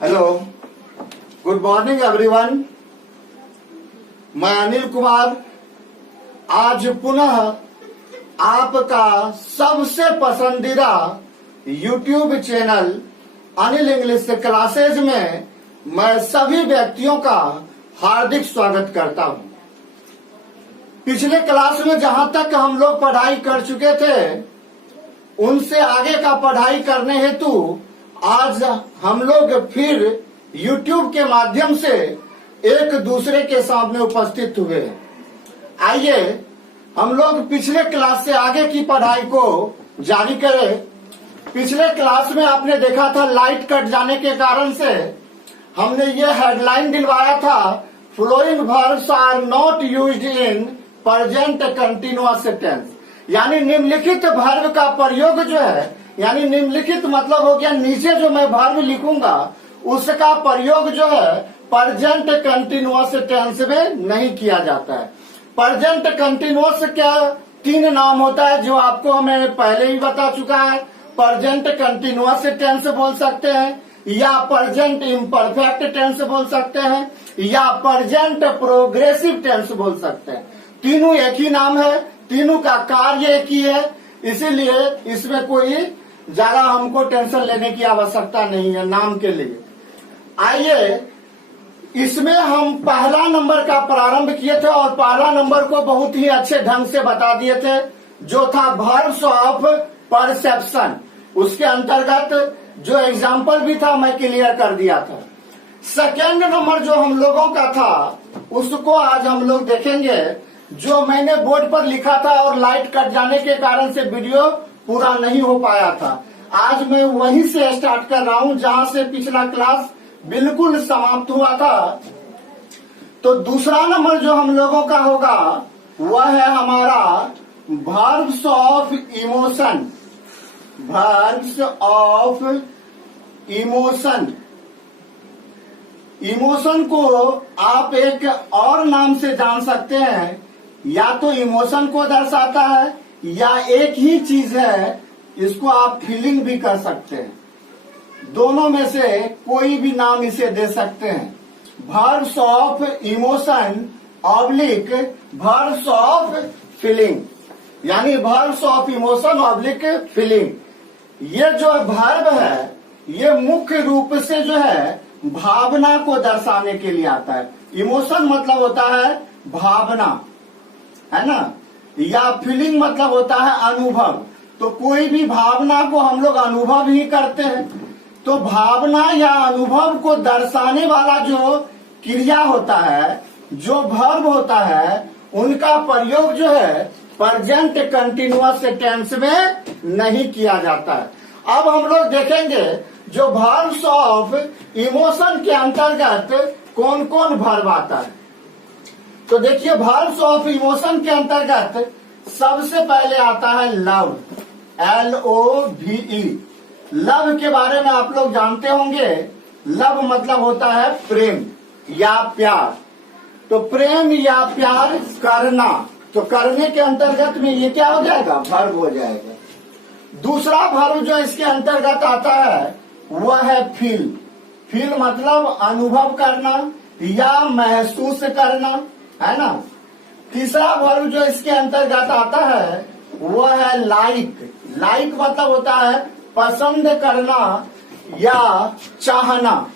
Hello, good morning everyone. मैं अनिल कुमार आज पुनः आपका सबसे पसंदीदा YouTube channel Anil English classes में मैं सभी व्यक्तियों का हार्दिक स्वागत करता हूं। पिछले क्लास में जहां तक हम लोग पढ़ाई कर चुके थे उनसे आगे का पढ़ाई करने हेतु आज हम लोग फिर YouTube के माध्यम से एक दूसरे के सामने उपस्थित हुए हैं। आइए हम लोग पिछले क्लास से आगे की पढ़ाई को जारी करें। पिछले क्लास में आपने देखा था लाइट कट जाने के कारण से हमने ये हेडलाइन दिलवाया था, flowing verbs are not used in present continuous tense. यानी निम्नलिखित वर्ब का प्रयोग जो है, यानी निम्नलिखित मतलब हो गया नीचे जो मैं वर्ब लिखूंगा उसका प्रयोग जो है प्रेजेंट कंटिन्यूअस टेंस में नहीं किया जाता है। प्रेजेंट कंटिन्यूअस क्या तीन नाम होता है जो आपको हमें पहले ही बता चुका है। प्रेजेंट कंटिन्यूअस टेंस बोल सकते हैं, या प्रेजेंट इम्परफेक्ट टेंस बोल सकते हैं, या प्रेजेंट प्रोग्रेसिव टेंस बोल सकते हैं। तीनों एक ही नाम है, तीनों का कार्य एक ही है, इसीलिए इसमें कोई ज्यादा हमको टेंशन लेने की आवश्यकता नहीं है नाम के लिए। आइए इसमें हम पहला नंबर का प्रारंभ किए थे और पहला नंबर को बहुत ही अच्छे ढंग से बता दिए थे जो था वर्ब्स ऑफ परसेप्शन। उसके अंतर्गत जो एग्जाम्पल भी था मैं क्लियर कर दिया था। सेकेंड नंबर जो हम लोगों का था उसको आज हम लोग देखेंगे, जो मैंने बोर्ड पर लिखा था और लाइट कट जाने के कारण से वीडियो पूरा नहीं हो पाया था। आज मैं वहीं से स्टार्ट कर रहा हूं जहां से पिछला क्लास बिल्कुल समाप्त हुआ था। तो दूसरा नंबर जो हम लोगों का होगा वह है हमारा verbs of emotion. Verbs of emotion. Emotion को आप एक और नाम से जान सकते हैं, या तो इमोशन को दर्शाता है या एक ही चीज है, इसको आप फीलिंग भी कर सकते हैं। दोनों में से कोई भी नाम इसे दे सकते हैं। Verbs of emotion oblique verbs of feeling, यानी verbs of emotion oblique feeling. ये जो वर्ब है ये मुख्य रूप से जो है भावना को दर्शाने के लिए आता है। इमोशन मतलब होता है भावना, है ना, या फीलिंग मतलब होता है अनुभव। तो कोई भी भावना को हम लोग अनुभव ही करते हैं। तो भावना या अनुभव को दर्शाने वाला जो क्रिया होता है, जो वर्ब होता है, उनका प्रयोग जो है प्रेजेंट कंटिन्यूअस टेंस में नहीं किया जाता है। अब हम लोग देखेंगे जो वर्ब्स ऑफ इमोशन के अंतर्गत कौन कौन वर्ब आता है। तो देखिए वर्ब्स ऑफ इमोशन के अंतर्गत सबसे पहले आता है लव, LOVE। लव के बारे में आप लोग जानते होंगे। लव मतलब होता है प्रेम या प्यार। तो प्रेम या प्यार करना, तो करने के अंतर्गत में ये क्या हो जाएगा, वर्ब हो जाएगा। दूसरा वर्ब जो इसके अंतर्गत आता है वह है फील। फील मतलब अनुभव करना या महसूस करना, है ना। तीसरा वर्ब जो इसके अंतर्गत आता है वह है लाइक। लाइक मतलब होता है पसंद करना या चाहना।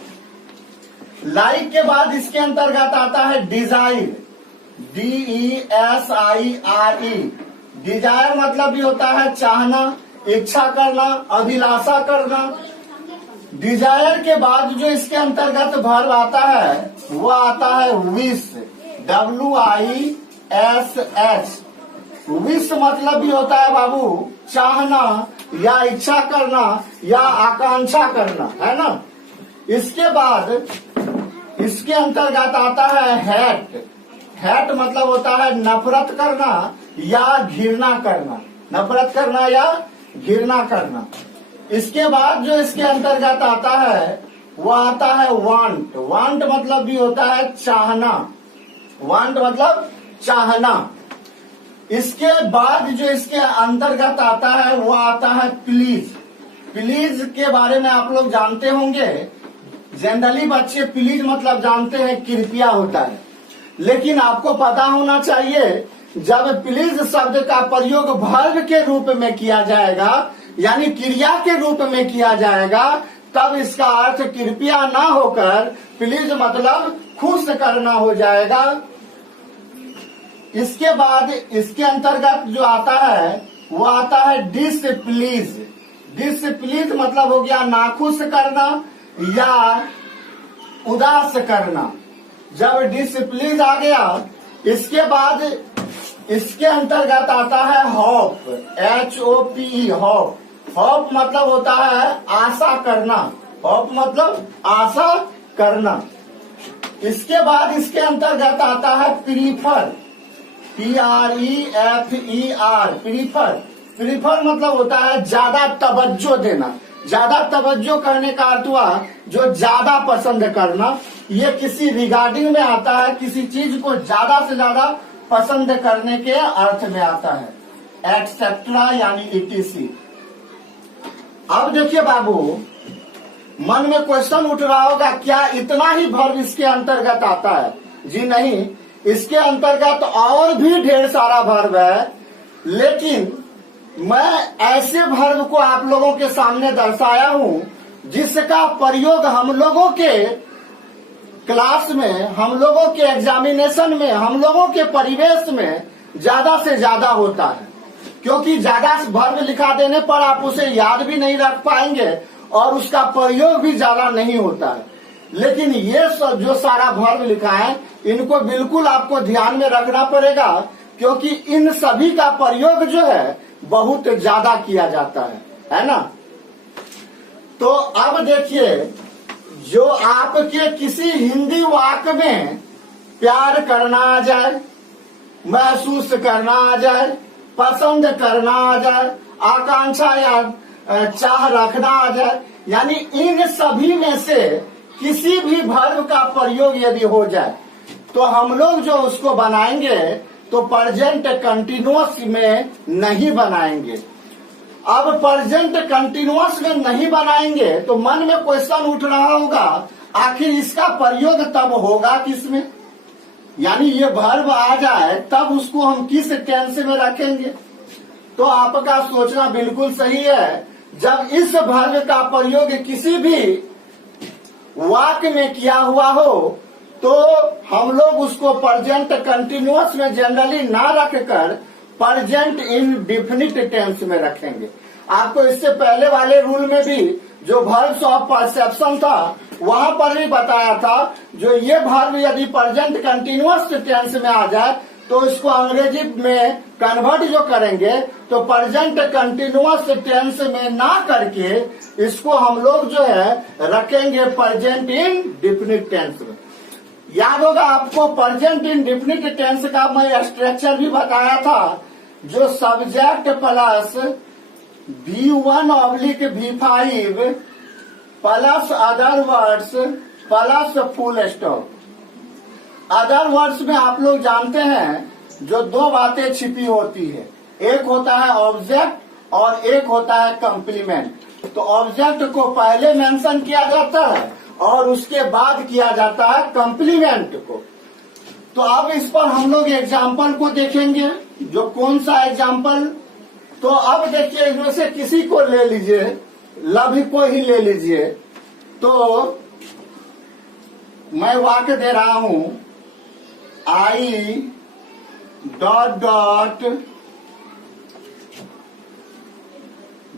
लाइक के बाद इसके अंतर्गत आता है डिजायर, DESIRE। डिजायर मतलब भी होता है चाहना, इच्छा करना, अभिलाषा करना। डिजायर के बाद जो इसके अंतर्गत वर्ब आता है वह आता है विश, WISH। विश मतलब भी होता है बाबू चाहना या इच्छा करना या आकांक्षा करना, है ना। इसके बाद इसके अंतर्गत आता है हेट। हेट मतलब होता है नफरत करना या घृणा करना, नफरत करना या घृणा करना। इसके बाद जो इसके अंतर्गत आता है वो आता है वांट। वांट मतलब भी होता है चाहना, वांट मतलब चाहना। इसके बाद जो इसके अंतर्गत आता है वो आता है प्लीज। प्लीज के बारे में आप लोग जानते होंगे, जनरली बच्चे प्लीज मतलब जानते हैं कृपया होता है, लेकिन आपको पता होना चाहिए जब प्लीज शब्द का प्रयोग वर्ब के रूप में किया जाएगा यानी क्रिया के रूप में किया जाएगा तब इसका अर्थ कृपया ना होकर प्लीज मतलब खुश करना हो जाएगा। इसके बाद इसके अंतर्गत जो आता है वो आता है डिसप्लीज। डिसप्लीज मतलब हो गया नाखुश करना या उदास करना। जब डिसप्लीज आ गया इसके बाद इसके अंतर्गत आता है होप, HOPE होप। होप मतलब होता है आशा करना, होप मतलब आशा करना। इसके बाद इसके अंतर्गत आता है प्रीफर, PREFER प्रीफर। प्रीफर मतलब होता है ज्यादा तवज्जो देना। ज्यादा तवज्जो करने का अर्थ हुआ जो ज्यादा पसंद करना। ये किसी रिगार्डिंग में आता है, किसी चीज को ज्यादा से ज्यादा पसंद करने के अर्थ में आता है, एटसेट्रा यानी ETC। अब देखिए बाबू, मन में क्वेश्चन उठ रहा होगा क्या इतना ही वर्ब इसके अंतर्गत आता है? जी नहीं, इसके अंतर्गत और भी ढेर सारा वर्ब है, लेकिन मैं ऐसे वर्ब को आप लोगों के सामने दर्शाया हूं जिसका प्रयोग हम लोगों के क्लास में, हम लोगों के एग्जामिनेशन में, हम लोगों के परिवेश में ज्यादा से ज्यादा होता है, क्योंकि ज्यादा वर्ब लिखा देने पर आप उसे याद भी नहीं रख पाएंगे और उसका प्रयोग भी ज्यादा नहीं होता है। लेकिन ये जो सारा वर्ब लिखा है इनको बिल्कुल आपको ध्यान में रखना पड़ेगा, क्योंकि इन सभी का प्रयोग जो है बहुत ज्यादा किया जाता है ना। तो अब देखिए, जो आपके किसी हिंदी वाक्य में प्यार करना आ जाए, महसूस करना आ जाए, पसंद करना आ जाए, आकांक्षा या चाह रखना आ जाए, यानी इन सभी में से किसी भी वर्ब का प्रयोग यदि हो जाए तो हम लोग जो उसको बनाएंगे तो प्रेजेंट कंटिन्यूअस में नहीं बनाएंगे। अब प्रेजेंट कंटिन्यूअस में नहीं बनाएंगे तो मन में क्वेश्चन उठ रहा होगा आखिर इसका प्रयोग तब होगा किसमें, यानी ये वर्ब आ जाए तब उसको हम किस टेंस में रखेंगे। तो आपका सोचना बिल्कुल सही है, जब इस वर्ब का प्रयोग किसी भी वाक्य में किया हुआ हो तो हम लोग उसको प्रेजेंट कंटिन्यूअस में जनरली ना रखकर प्रेजेंट इंडेफिनिट टेंस में रखेंगे। आपको इससे पहले वाले रूल में भी जो वर्ब्स ऑफ परसेप्शन था वहां पर भी बताया था, जो ये वर्ब यदि प्रेजेंट कंटिन्यूअस टेंस में आ जाए तो इसको अंग्रेजी में कन्वर्ट जो करेंगे तो प्रेजेंट कंटिन्यूअस टेंस में ना करके इसको हम लोग जो है रखेंगे प्रेजेंट इंडेफिनिट टेंस में। याद होगा आपको प्रेजेंट इंडेफिनिट टेंस का मैं स्ट्रक्चर भी बताया था, जो subject plus V1/V5 plus other words plus full stop. Other words में आप लोग जानते हैं जो दो बातें छिपी होती है, एक होता है ऑब्जेक्ट और एक होता है कॉम्प्लीमेंट। तो ऑब्जेक्ट को पहले मेंशन किया जाता है और उसके बाद किया जाता है कॉम्प्लीमेंट को। तो अब इस पर हम लोग एग्जाम्पल को देखेंगे, जो कौन सा एग्जाम्पल। तो अब देखिए, इनमें से किसी को ले लीजिए, लव को ही ले लीजिए। तो मैं वाक्य दे रहा हूं, I ...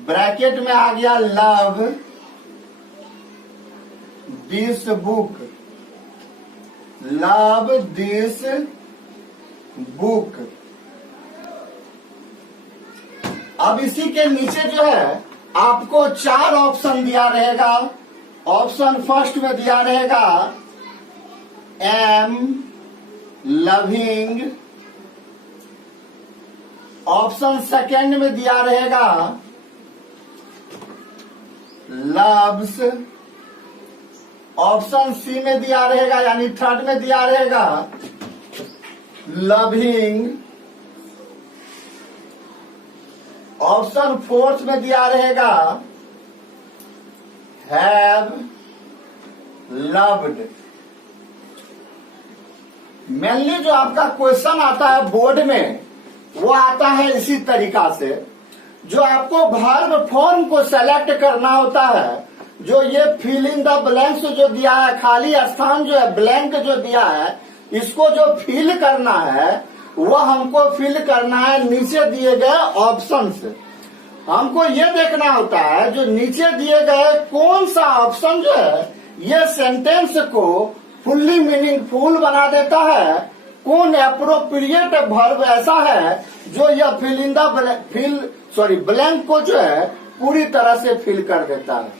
ब्रैकेट में आ गया love this book, love this book. अब इसी के नीचे जो है आपको 4 ऑप्शन दिया रहेगा। ऑप्शन फर्स्ट में दिया रहेगा एम लविंग, ऑप्शन सेकेंड में दिया रहेगा लव्स, ऑप्शन सी में दिया रहेगा यानी थर्ड में दिया रहेगा लविंग, ऑप्शन फोर्थ में दिया रहेगा हैव लव्ड। मेनली जो आपका क्वेश्चन आता है बोर्ड में वो आता है इसी तरीका से। जो आपको वर्ब फॉर्म को सेलेक्ट करना होता है, जो ये फिल इन द ब्लैंक्स जो दिया है, खाली स्थान जो है, ब्लैंक जो दिया है, इसको जो फिल करना है वह हमको फिल करना है नीचे दिए गए ऑप्शन से। हमको ये देखना होता है जो नीचे दिए गए कौन सा ऑप्शन जो है ये सेंटेंस को फुल्ली मीनिंगफुल बना देता है, कौन एप्रोप्रिएट वर्ब ऐसा है जो यह फिल इन द ब्लैंक को जो है पूरी तरह से फिल कर देता है।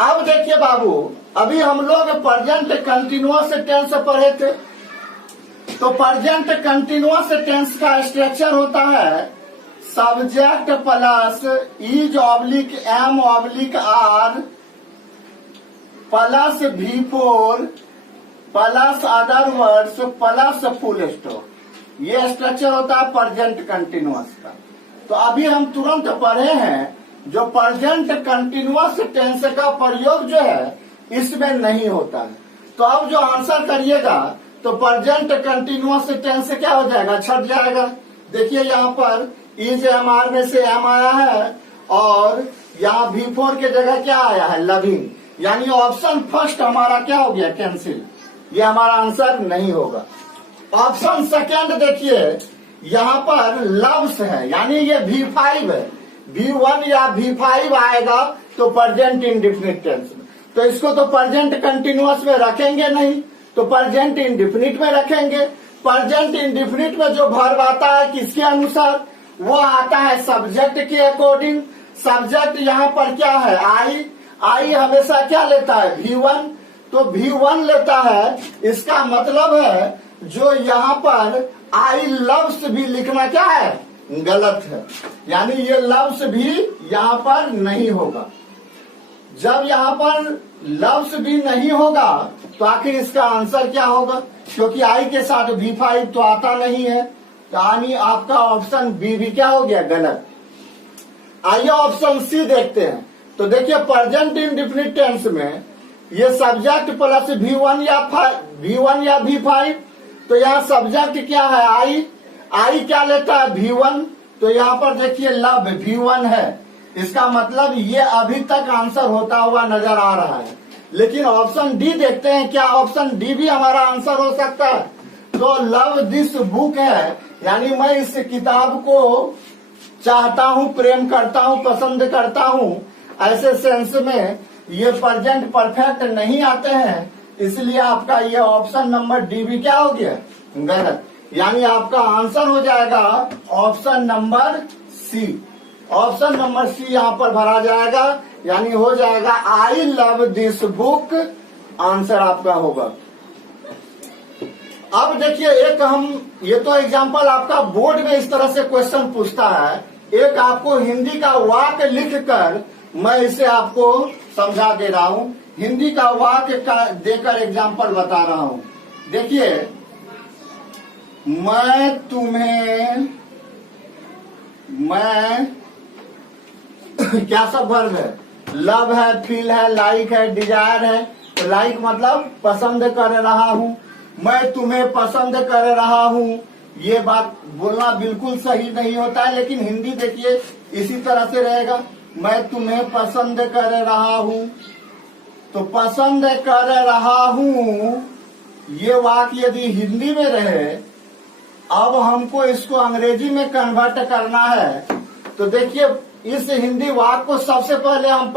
अब देखिए बाबू, अभी हम लोग प्रेजेंट कंटिन्यूअस टेंस पढ़े थे। तो प्रेजेंट कंटिन्यूअस टेंस का स्ट्रक्चर होता है subject plus is oblique am oblique are plus V4 plus other words plus full stop. ये स्ट्रक्चर होता है प्रेजेंट कंटिन्यूअस का। तो अभी हम तुरंत पढ़े हैं जो प्रेजेंट कंटिन्यूअस टेंस का प्रयोग जो है इसमें नहीं होता है। तो अब जो आंसर करिएगा तो प्रेजेंट कंटिन्यूअस टेंस क्या हो जाएगा, छट जाएगा। देखिए यहाँ पर इज एम आर में से एम आया है और यहाँ V4 के जगह क्या आया है, लविंग, यानी ऑप्शन फर्स्ट हमारा क्या हो गया, कैंसिल। ये हमारा आंसर नहीं होगा। ऑप्शन सेकेंड देखिए, यहाँ पर लव्स है, यानी ये V5 है। V1 या V5 आएगा तो प्रेजेंट इंडेफिनिट टेंस में, तो इसको तो प्रेजेंट कंटिन्यूअस में रखेंगे नहीं, तो प्रेजेंट इंडेफिनिट में रखेंगे। प्रेजेंट इंडेफिनिट में जो वर्ब आता है किसके अनुसार, वो आता है सब्जेक्ट के अकॉर्डिंग। सब्जेक्ट यहाँ पर क्या है, आई हमेशा क्या लेता है, V1, तो V1 लेता है। इसका मतलब है जो यहाँ पर आई लव्स भी लिखना क्या है, गलत है, यानी ये लव्स भी यहाँ पर नहीं होगा। जब यहाँ पर लव्स भी नहीं होगा तो आखिर इसका आंसर क्या होगा, क्योंकि आई के साथ V5 तो आता नहीं है, यानी आपका ऑप्शन बी भी क्या हो गया, गलत। आइए ऑप्शन सी देखते हैं। तो देखिए प्रेजेंट इंडेफिनिट टेंस में ये सब्जेक्ट प्लस V1 या V5, तो यहाँ सब्जेक्ट क्या है, आई क्या लेता है, V1, तो यहाँ पर देखिए लव V1 है। इसका मतलब ये अभी तक आंसर होता हुआ नजर आ रहा है। लेकिन ऑप्शन डी देखते हैं, क्या ऑप्शन डी भी हमारा आंसर हो सकता है। तो लव दिस बुक है, यानी मैं इस किताब को चाहता हूँ, प्रेम करता हूँ, पसंद करता हूँ, ऐसे सेंस में ये प्रेजेंट परफेक्ट नहीं आते हैं, इसलिए आपका ये ऑप्शन नंबर डी भी क्या हो गया, गलत। यानी आपका आंसर हो जाएगा option number C. Option number C यहाँ पर भरा जाएगा, यानी हो जाएगा I love this book, answer आपका होगा। अब देखिए एक ये तो एग्जांपल आपका बोर्ड में इस तरह से क्वेश्चन पूछता है। एक आपको हिंदी का वाक्य लिखकर मैं इसे आपको समझा दे रहा हूँ। हिंदी का वाक्य का देकर एग्जांपल बता रहा हूँ। देखिए, मैं क्या सब वर्ब है, लव है, फील है, लाइक है, डिजायर है। तो लाइक मतलब पसंद कर रहा हूँ, मैं तुम्हें पसंद कर रहा हूँ। ये बात बोलना बिल्कुल सही नहीं होता है, लेकिन हिंदी देखिए इसी तरह से रहेगा, मैं तुम्हें पसंद कर रहा हूँ। तो पसंद कर रहा हूँ ये वाक्य यदि हिंदी में रहे, अब हमको इसको अंग्रेजी में कन्वर्ट करना है। तो देखिए इस हिंदी वाक्य को सबसे पहले हम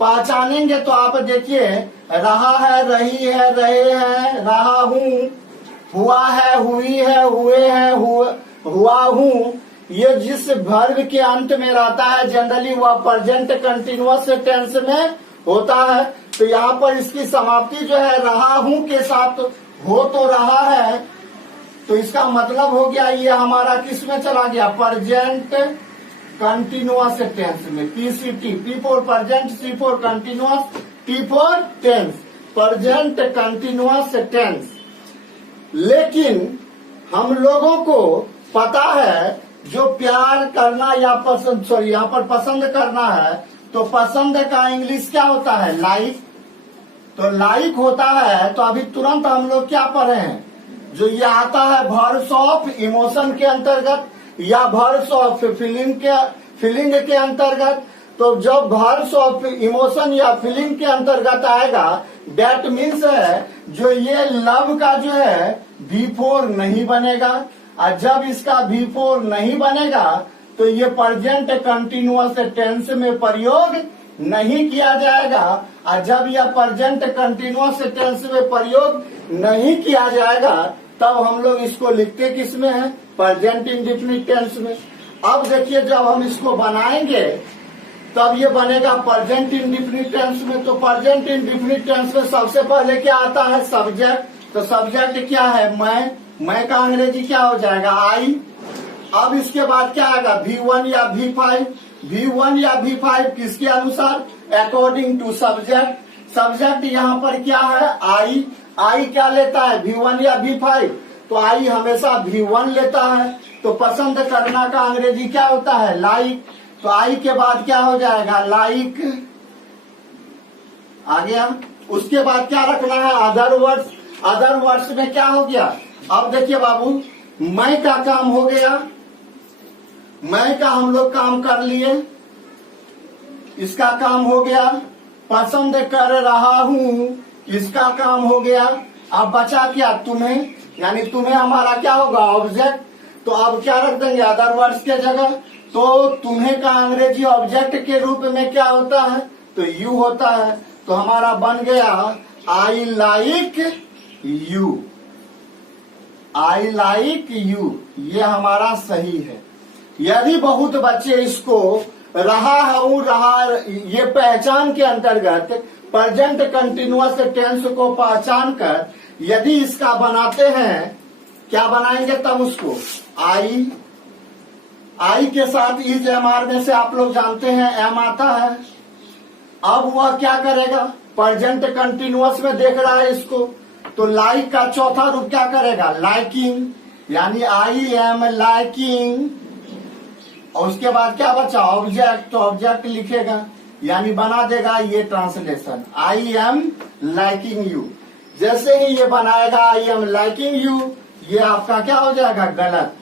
पहचानेंगे तो आप देखिए, रहा है, रही है, रहे हैं, रहा हूँ, हुआ है, हुई है, हुए हैं, हुआ हूँ। ये जिस वर्ब के अंत में रहता है जनरली वह प्रेजेंट कंटिन्यूअस टेंस में होता है। तो यहाँ पर इसकी समाप्ति जो है रहा हूँ के साथ हो तो रहा है, तो इसका मतलब हो गया ये हमारा किस में चला गया, प्रेजेंट कंटिन्यूअस टेंस में। PCT, P for present, C for continuous, T for tense, present continuous tense. लेकिन हम लोगों को पता है जो प्यार करना या पसंद, यहाँ पर पसंद करना है, तो पसंद का इंग्लिश क्या होता है, लाइक। तो लाइक होता है, तो अभी तुरंत हम लोग क्या पढ़े हैं, जो ये आता है वर्ब्स ऑफ इमोशन के अंतर्गत या वर्ब्स ऑफ फीलिंग के अंतर्गत। तो जब वर्ब्स ऑफ इमोशन या फीलिंग के अंतर्गत आएगा, दैट मीन्स है जो ये लव का जो है V4 नहीं बनेगा। और जब इसका V4 नहीं बनेगा तो ये प्रेजेंट कंटिन्यूअस टेंस में प्रयोग नहीं किया जाएगा। और जब यह प्रेजेंट कंटिन्यूअस टेंस में प्रयोग नहीं किया जाएगा तब हम लोग इसको लिखते किस में है, प्रेजेंट इंडेफिनिट टेंस में। अब देखिए जब हम इसको बनाएंगे तब ये बनेगा प्रेजेंट इंडेफिनिट टेंस में। तो प्रेजेंट इंडेफिनिट टेंस में सबसे पहले क्या आता है, सब्जेक्ट। तो सब्जेक्ट क्या है, मैं का अंग्रेजी क्या हो जाएगा, आई। अब इसके बाद क्या आएगा, V1 या V5। V1 या V5 किसके अनुसार, अकॉर्डिंग टू सब्जेक्ट। सब्जेक्ट यहाँ पर क्या है, आई क्या लेता है, V1 या V5। तो आई हमेशा V1 लेता है। तो पसंद करना का अंग्रेजी क्या होता है, लाइक। तो आई के बाद क्या हो जाएगा, लाइक आ गया। उसके बाद क्या रखना है, अदर वर्ड्स। अदर वर्ड्स में क्या हो गया, अब देखिए बाबू, मैं का काम हो गया, मैं का हम लोग काम कर लिए, इसका काम हो गया। पसंद कर रहा हूं, इसका काम हो गया। अब बचा क्या, तुम्हें, यानी तुम्हें हमारा क्या होगा, ऑब्जेक्ट। तो अब क्या रख देंगे, अदर वर्ड्स के जगह। तो तुम्हें का अंग्रेजी ऑब्जेक्ट के रूप में क्या होता है, तो यू होता है। तो हमारा बन गया I like you, I like you. ये हमारा सही है। यदि बहुत बच्चे इसको रहा हूं, रहा, ये पहचान के अंतर्गत प्रेजेंट कंटिन्यूअस टेंस को पहचान कर यदि इसका बनाते हैं, क्या बनाएंगे तब उसको, आई के साथ इज एमआर में से आप लोग जानते हैं एम आता है। अब वह क्या करेगा, प्रेजेंट कंटिन्यूअस में देख रहा है इसको, तो लाइक का चौथा रूप क्या करेगा, लाइकिंग, यानी आई एम लाइकिंग। और उसके बाद क्या बचा, ऑब्जेक्ट। तो ऑब्जेक्ट लिखेगा, यानी बना देगा ये translation, I am liking you. जैसे ही ये बनाएगा आई एम लाइकिंग यू, ये आपका क्या हो जाएगा, गलत।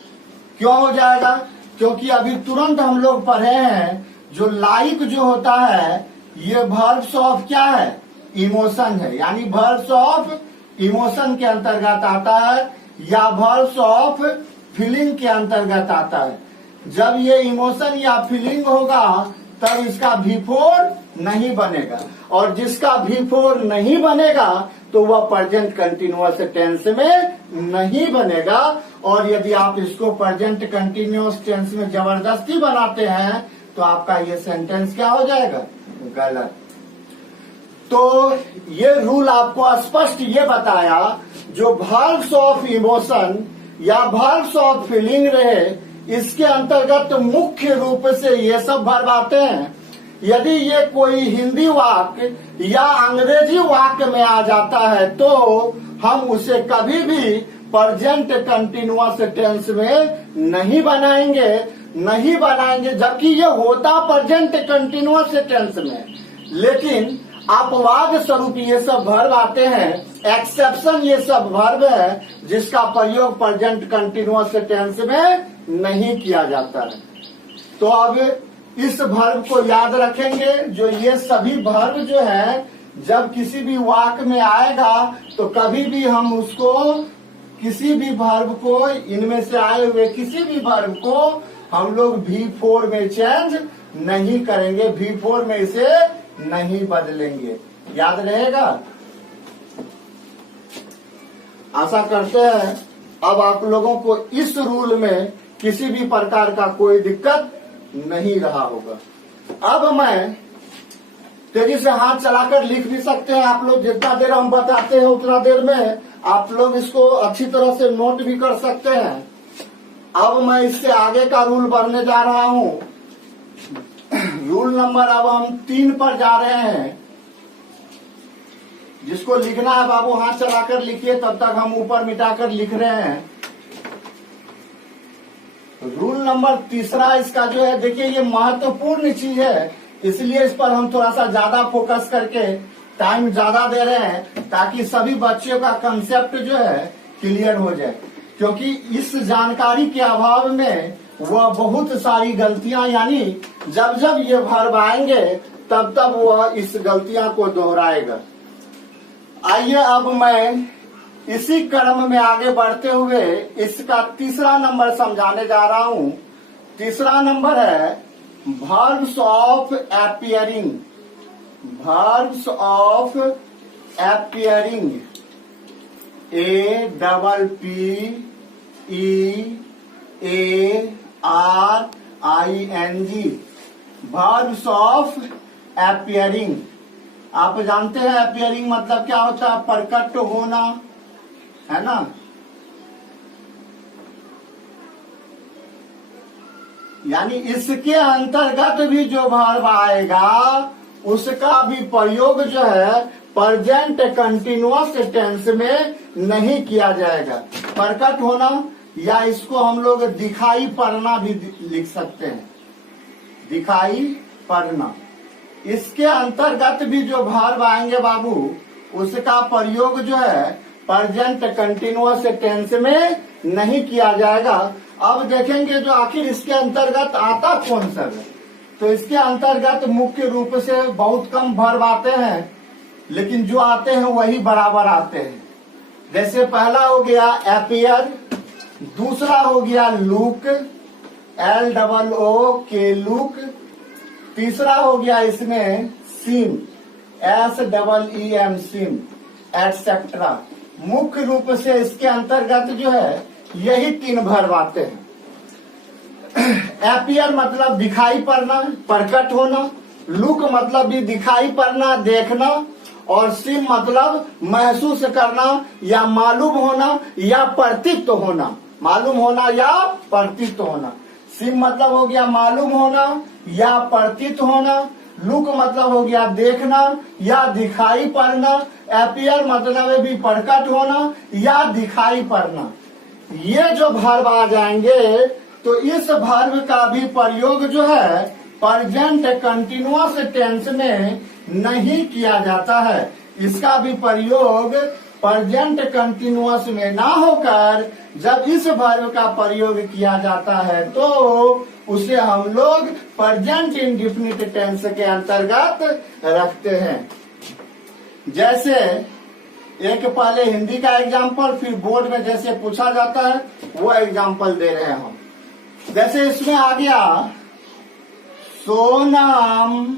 क्यों हो जाएगा, क्योंकि अभी तुरंत हम लोग पढ़े हैं जो लाइक जो होता है ये वर्ब्स ऑफ क्या है, इमोशन है, यानी वर्ब्स ऑफ इमोशन के अंतर्गत आता है या वर्ब्स ऑफ फीलिंग के अंतर्गत आता है। जब ये इमोशन या फीलिंग होगा तब इसका V4 नहीं बनेगा, और जिसका V4 नहीं बनेगा तो वह प्रेजेंट कंटिन्यूअस टेंस में नहीं बनेगा। और यदि आप इसको प्रेजेंट कंटिन्यूअस टेंस में जबरदस्ती बनाते हैं तो आपका ये सेंटेंस क्या हो जाएगा, गलत। तो ये रूल आपको स्पष्ट ये बताया, जो वर्ब्स ऑफ इमोशन या वर्ब्स ऑफ फीलिंग रहे, इसके अंतर्गत मुख्य रूप से ये सब वर्ब आते हैं। यदि ये कोई हिंदी वाक्य या अंग्रेजी वाक्य में आ जाता है तो हम उसे कभी भी प्रेजेंट कंटिन्यूअस टेंस में नहीं बनाएंगे, जबकि ये होता प्रेजेंट कंटिन्यूअस टेंस में। लेकिन अपवाद स्वरूप ये सब वर्ब आते हैं, एक्सेप्शन ये सब वर्ब है जिसका प्रयोग प्रेजेंट कंटिन्यूअस टेंस में नहीं किया जाता है। तो अब इस वर्ब को याद रखेंगे, जो ये सभी वर्ब जो है जब किसी भी वाक्य में आएगा तो कभी भी हम उसको, किसी भी वर्ब को, इनमें से आए हुए किसी भी वर्ब को हम लोग V4 में चेंज नहीं करेंगे, V4 में इसे नहीं बदलेंगे। याद रहेगा, आशा करते हैं अब आप लोगों को इस रूल में किसी भी प्रकार का कोई दिक्कत नहीं रहा होगा। अब मैं तेजी से हाथ चलाकर लिख भी सकते हैं आप लोग, जितना देर हम बताते हैं उतना देर में आप लोग इसको अच्छी तरह से नोट भी कर सकते हैं। अब मैं इससे आगे का रूल पढ़ने जा रहा हूं। रूल नंबर अब हम 3 पर जा रहे हैं। जिसको लिखना है बाबू हाथ चलाकर लिखिए, तब तक हम ऊपर मिटाकर लिख रहे हैं। रूल नंबर 3 इसका जो है, देखिए ये महत्वपूर्ण चीज है, इसलिए इस पर हम थोड़ा सा ज्यादा फोकस करके टाइम ज्यादा दे रहे हैं ताकि सभी बच्चों का कंसेप्ट जो है क्लियर हो जाए, क्योंकि इस जानकारी के अभाव में वह बहुत सारी गलतियां, यानी जब जब ये वर्ब आएंगे तब तब वह इस गलतियां को दोहराएगा। आइए अब मैं इसी क्रम में आगे बढ़ते हुए इसका तीसरा नंबर समझाने जा रहा हूं। तीसरा नंबर है verbs of appearing। verbs of appearing, APPEARING। verbs of appearing, आप जानते हैं appearing मतलब क्या होता है? प्रकट होना, है ना। यानी इसके अंतर्गत भी जो वर्ब आएगा उसका भी प्रयोग जो है प्रेजेंट कंटिन्यूअस टेंस में नहीं किया जाएगा। प्रकट होना, या इसको हम लोग दिखाई पड़ना भी लिख सकते हैं, दिखाई पड़ना। इसके अंतर्गत भी जो वर्ब आएंगे बाबू उसका प्रयोग जो है प्रेजेंट कंटिन्यूअस टेंस में नहीं किया जाएगा। अब देखेंगे जो आखिर इसके अंतर्गत आता कौन सा है। तो इसके अंतर्गत मुख्य रूप से बहुत कम वर्ब आते हैं, लेकिन जो आते हैं वही बराबर आते हैं। जैसे पहला हो गया अपीयर, दूसरा हो गया लुक, LOOK लुक, तीसरा हो गया इसमें सीम, SEEM सीम, एटसेट्रा। मुख्य रूप से इसके अंतर्गत जो है यही 3 वर्ब आते हैं। अपीयर मतलब दिखाई पड़ना, प्रकट होना, लुक मतलब भी दिखाई पड़ना, देखना, और सीम मतलब महसूस करना या मालूम होना या प्रतीत होना, मालूम होना या प्रतीत होना। सीम मतलब हो गया मालूम होना या प्रतीत होना, लुक मतलब हो गया देखना या दिखाई पड़ना, अपीयर मतलब है भी प्रकट होना या दिखाई पड़ना। ये जो वर्ब आ जाएंगे तो इस वर्ब का भी प्रयोग जो है प्रेजेंट कंटिन्यूअस टेंस में नहीं किया जाता है। इसका भी प्रयोग प्रेजेंट कंटिन्यूअस में ना होकर जब इस वर्ब का प्रयोग किया जाता है तो उसे हम लोग प्रेजेंट इंडेफिनिट टेंस के अंतर्गत रखते हैं। जैसे एक पहले हिंदी का एग्जाम्पल, फिर बोर्ड में जैसे पूछा जाता है वो एग्जाम्पल दे रहे हैं हम। जैसे इसमें आ गया सोनाम,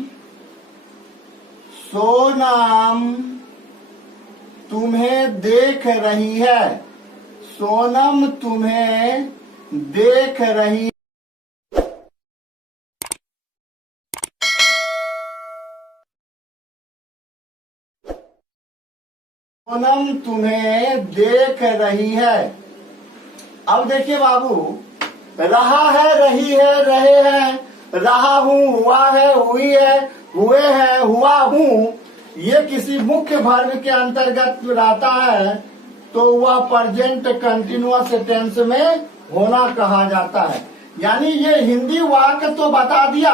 सोनाम तुम्हें देख रही है, सोनम तुम्हें देख रही, सोनम तुम्हें देख रही है। अब देखिए बाबू, रहा है, रही है, रहे हैं, रहा हूँ, हुआ है, हुई है, हुए हैं, हुआ हूँ, ये किसी मुख्य वर्ब के अंतर्गत रहता है तो वह प्रेजेंट कंटिन्यूअस टेंस में होना कहा जाता है। यानी ये हिंदी वाक्य तो बता दिया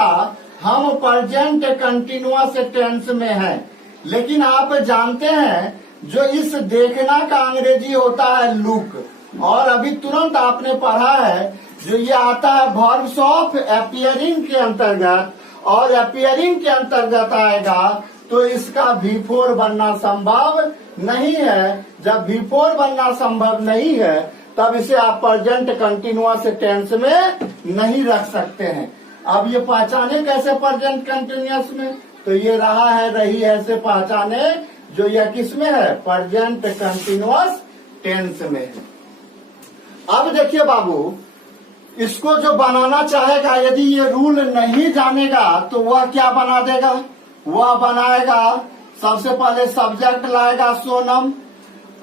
हम प्रेजेंट कंटिन्यूअस टेंस में है, लेकिन आप जानते हैं जो इस देखना का अंग्रेजी होता है लुक, और अभी तुरंत आपने पढ़ा है जो ये आता है वर्ब्स ऑफ अपीयरिंग के अंतर्गत, और अपीयरिंग के अंतर्गत आएगा तो इसका V4 बनना संभव नहीं है। जब V4 बनना संभव नहीं है तब इसे आप प्रेजेंट कंटिन्यूअस टेंस में नहीं रख सकते हैं। अब ये पहचाने कैसे प्रेजेंट कंटिन्यूअस में, तो ये रहा है, रही है से पहचाने जो यह किस में है, प्रेजेंट कंटिन्यूअस टेंस में है। अब देखिए बाबू, इसको जो बनाना चाहेगा यदि ये रूल नहीं जानेगा तो वह क्या बना देगा, वह बनाएगा सबसे पहले सब्जेक्ट लाएगा सोनम।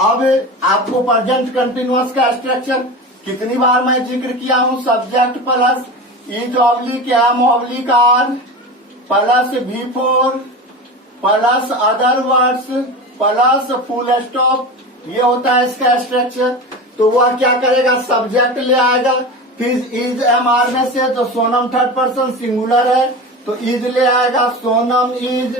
अब आपको प्रेजेंट कंटिन्यूअस का स्ट्रक्चर कितनी बार मैं जिक्र किया हूँ, subject plus is oblique am oblique are plus V4 plus other words plus full stop, ये होता है इसका स्ट्रक्चर। तो वह क्या करेगा, सब्जेक्ट ले आएगा, फिर इज एम आर में से तो सोनम थर्ड पर्सन सिंगुलर है तो इज ले आएगा, सोनम इज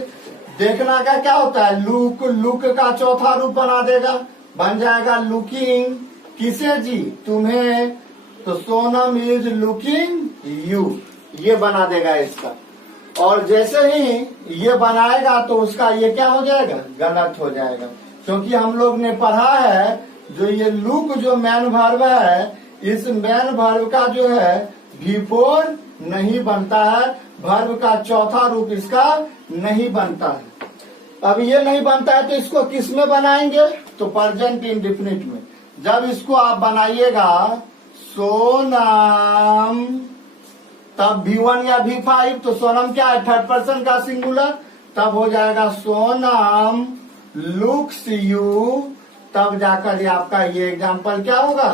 देखना का क्या होता है, लुक, लुक का चौथा रूप बना देगा, बन जाएगा लुकिंग। किसे जी, तुम्हें, तो सोनम इज लुकिंग यू, ये बना देगा इसका। और जैसे ही ये बनाएगा तो उसका ये क्या हो जाएगा, गलत हो जाएगा, क्योंकि हम लोग ने पढ़ा है जो ये लुक जो मैन वर्ब है, इस मैन वर्ब का जो है V4 नहीं बनता है, वर्ब का चौथा रूप इसका नहीं बनता है। अब ये नहीं बनता है तो इसको किस में बनाएंगे, तो प्रेजेंट इंडेफिनिट में। जब इसको आप बनाइएगा सोनम, तब V1 या V5, तो सोनम क्या है, थर्ड पर्सन का सिंगुलर, तब हो जाएगा सोनम लुक्स यू, तब जाकर ये आपका ये एग्जाम्पल क्या होगा,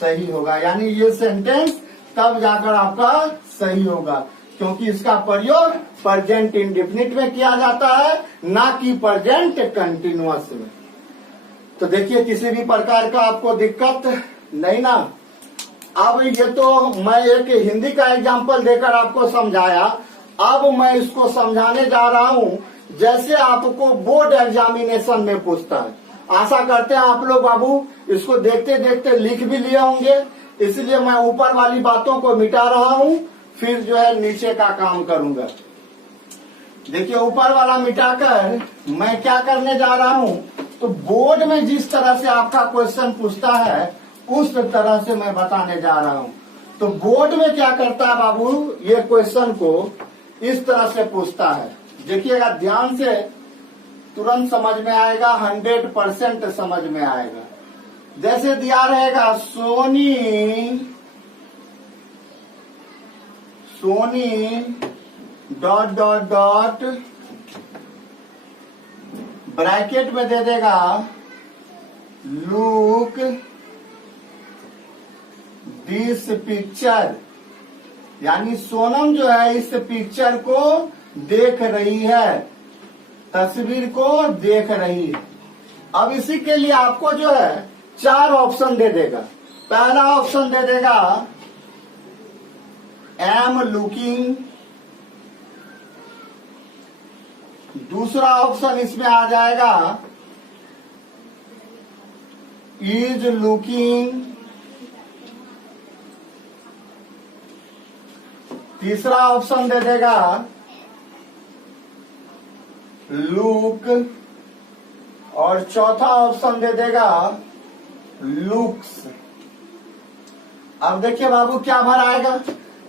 सही होगा। यानी ये सेंटेंस तब जाकर आपका सही होगा, क्योंकि इसका प्रयोग प्रेजेंट इंडेफिनिट में किया जाता है, ना कि प्रेजेंट कंटिन्यूअस में। तो देखिए किसी भी प्रकार का आपको दिक्कत नहीं ना। अब ये तो मैं एक हिंदी का एग्जाम्पल देकर आपको समझाया, अब मैं इसको समझाने जा रहा हूँ जैसे आपको बोर्ड एग्जामिनेशन में पूछता है। आशा करते हैं आप लोग बाबू इसको देखते देखते लिख भी लिए होंगे, इसलिए मैं ऊपर वाली बातों को मिटा रहा हूँ, फिर जो है नीचे का काम करूंगा। देखिए ऊपर वाला मिटाकर मैं क्या करने जा रहा हूँ, तो बोर्ड में जिस तरह से आपका क्वेश्चन पूछता है उस तरह से मैं बताने जा रहा हूँ। तो बोर्ड में क्या करता है बाबू, ये क्वेश्चन को इस तरह से पूछता है, देखिएगा ध्यान से, तुरंत समझ में आएगा, 100% समझ में आएगा। जैसे दिया रहेगा Soni dot dot dot bracket में दे देगा लुक दिस पिक्चर, यानी सोनम जो है इस पिक्चर को देख रही है, तस्वीर को देख रही है। अब इसी के लिए आपको जो है 4 ऑप्शन दे देगा। पहला ऑप्शन दे देगा एम लुकिंग, दूसरा ऑप्शन इसमें आ जाएगा इज लुकिंग, तीसरा ऑप्शन दे देगा लुक, और चौथा ऑप्शन दे देगा लुक्स। अब देखिए बाबू क्या भर आएगा,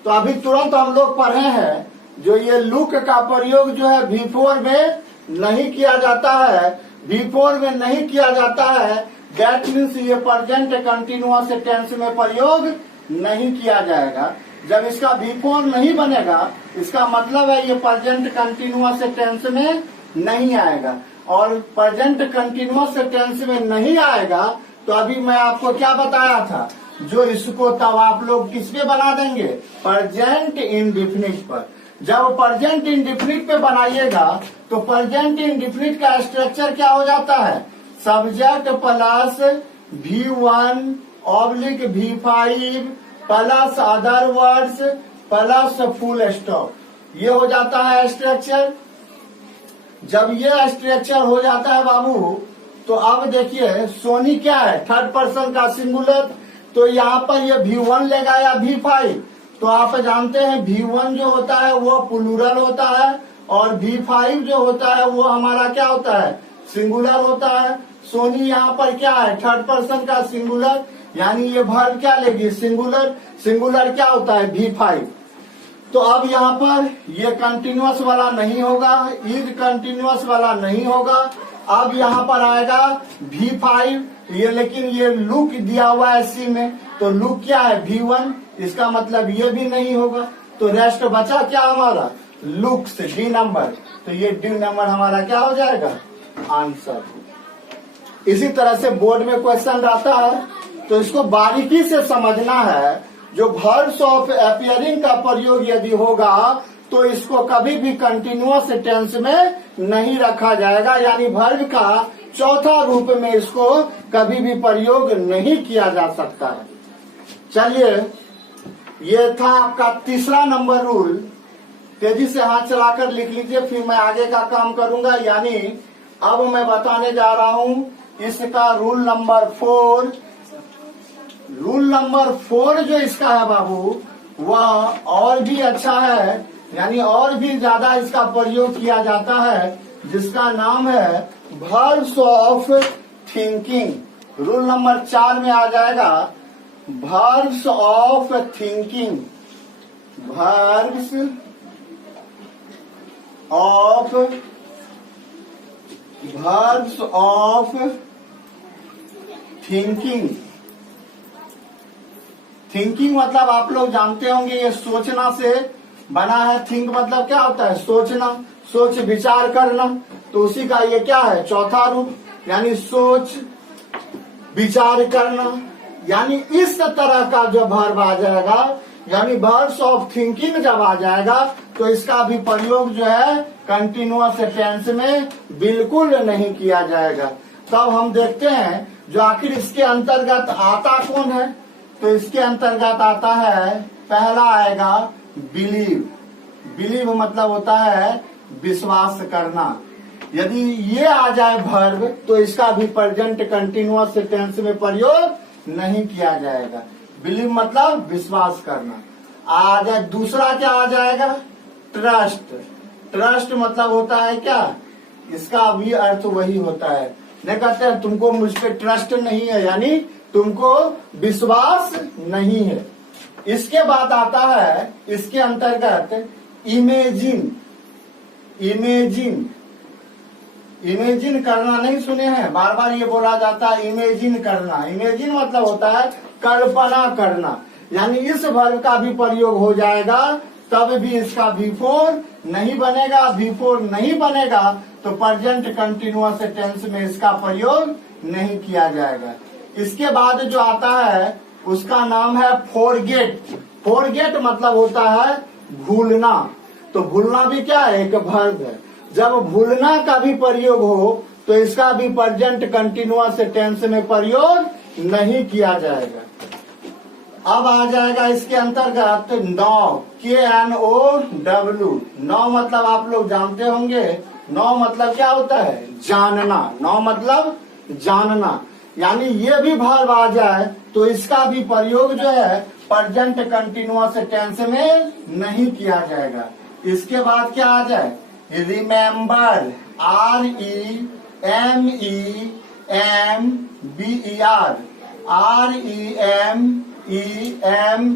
तो अभी तुरंत हम लोग पढ़े हैं जो ये लुक का प्रयोग जो है V4 में नहीं किया जाता है, V4 में नहीं किया जाता है, दैट मीन्स ये प्रेजेंट कंटिन्यूअस टेंस में प्रयोग नहीं किया जाएगा। जब इसका V4 नहीं बनेगा इसका मतलब है ये प्रेजेंट कंटिन्यूअस टेंस में नहीं आएगा, और प्रेजेंट कंटिन्यूअस टेंस में नहीं आएगा तो अभी मैं आपको क्या बताया था, जो इसको तब आप लोग किस पे बना देंगे, प्रेजेंट इंडेफिनिट पर। जब प्रेजेंट इंडेफिनिट पे बनाइएगा तो प्रेजेंट इंडेफिनिट का स्ट्रक्चर क्या हो जाता है, subject plus V1 oblique V5 plus other words plus full stop, ये हो जाता है स्ट्रक्चर। जब ये स्ट्रक्चर हो जाता है बाबू, तो अब देखिए सोनी क्या है, थर्ड पर्सन का सिंगुलर, तो यहाँ पर ये V1 लेगा या V5, तो आप जानते हैं V1 जो होता है वो प्लूरल होता है, और V5 जो होता है वो हमारा क्या होता है, सिंगुलर होता है। सोनी यहाँ पर क्या है, थर्ड पर्सन का सिंगुलर, यानी ये वर्ब क्या लेगी, सिंगुलर। सिंगुलर क्या होता है, V5। तो अब यहाँ पर ये कंटिन्यूअस वाला नहीं होगा, इज कंटिन्यूअस वाला नहीं होगा, अब यहाँ पर आएगा V5, ये लेकिन ये लुक दिया हुआ है सी में, तो लुक क्या है, V1, इसका मतलब ये भी नहीं होगा। तो रेस्ट बचा क्या हमारा, लुक्स, डी नंबर, तो ये डी नंबर हमारा क्या हो जाएगा, आंसर। इसी तरह से बोर्ड में क्वेश्चन रहता है, तो इसको बारीकी से समझना है। जो वर्ब्स ऑफ अपीयरिंग का प्रयोग यदि होगा तो इसको कभी भी कंटिन्यूअस टेंस में नहीं रखा जाएगा, यानी वर्ब का चौथा रूप में इसको कभी भी प्रयोग नहीं किया जा सकता है। चलिए, ये था आपका तीसरा नंबर रूल तेजी से हाथ चलाकर लिख लीजिए, फिर मैं आगे का काम करूंगा। यानी अब मैं बताने जा रहा हूं इसका रूल नंबर 4। रूल नंबर 4 जो इसका है बाबू, वह और भी अच्छा है, यानी और भी ज्यादा इसका प्रयोग किया जाता है, जिसका नाम है verbs of thinking. Rule number 4 में आ जाएगा verbs of thinking. Verbs of thinking. Thinking मतलब आप लोग जानते होंगे, ये सोचना से बना है। थिंक मतलब क्या होता है? सोचना, सोच विचार करना। तो उसी का ये क्या है? चौथा रूप, यानी सोच विचार करना। यानी इस तरह का जो वर्ब आ जाएगा, यानी वर्ब्स ऑफ थिंकिंग जब आ जाएगा, तो इसका भी प्रयोग जो है कंटिन्यूअस टेंस में बिल्कुल नहीं किया जाएगा। तब हम देखते हैं जो आखिर इसके अंतर्गत आता कौन है। तो इसके अंतर्गत आता है, पहला आएगा बिलीव। बिलीव मतलब होता है विश्वास करना। यदि ये आ जाए वर्ब, तो इसका भी प्रेजेंट कंटिन्यूअस टेंस में प्रयोग नहीं किया जाएगा। बिलीव मतलब विश्वास करना। आ जाए दूसरा, क्या आ जाएगा? ट्रस्ट। ट्रस्ट मतलब होता है क्या? इसका भी अर्थ वही होता है। नहीं कहते हैं तुमको मुझ पे ट्रस्ट नहीं है, यानी तुमको विश्वास नहीं है। इसके बाद आता है इसके अंतर्गत इमेजिन। इमेजिन, इमेजिन करना नहीं सुने हैं? बार बार ये बोला जाता है इमेजिन करना। इमेजिन मतलब होता है कल्पना करना। यानी इस वर्ब का भी प्रयोग हो जाएगा, तब भी इसका V4 नहीं बनेगा। V4 नहीं बनेगा तो प्रेजेंट कंटिन्यूअस टेंस में इसका प्रयोग नहीं किया जाएगा। इसके बाद जो आता है उसका नाम है फॉरगेट। फॉरगेट मतलब होता है भूलना। तो भूलना भी क्या है? एक वर्ब है। जब भूलना का भी प्रयोग हो तो इसका भी प्रेजेंट कंटिन्यूअस टेंस में प्रयोग नहीं किया जाएगा। अब आ जाएगा इसके अंतर्गत नौ। KNOW। नौ मतलब आप लोग जानते होंगे, नौ मतलब क्या होता है? जानना। नौ मतलब जानना। यानी ये भी वर्ब आ जाए तो इसका भी प्रयोग जो है प्रेजेंट कंटिन्यूअस टेंस में नहीं किया जाएगा। इसके बाद क्या आ जाए? रिमेम्बर।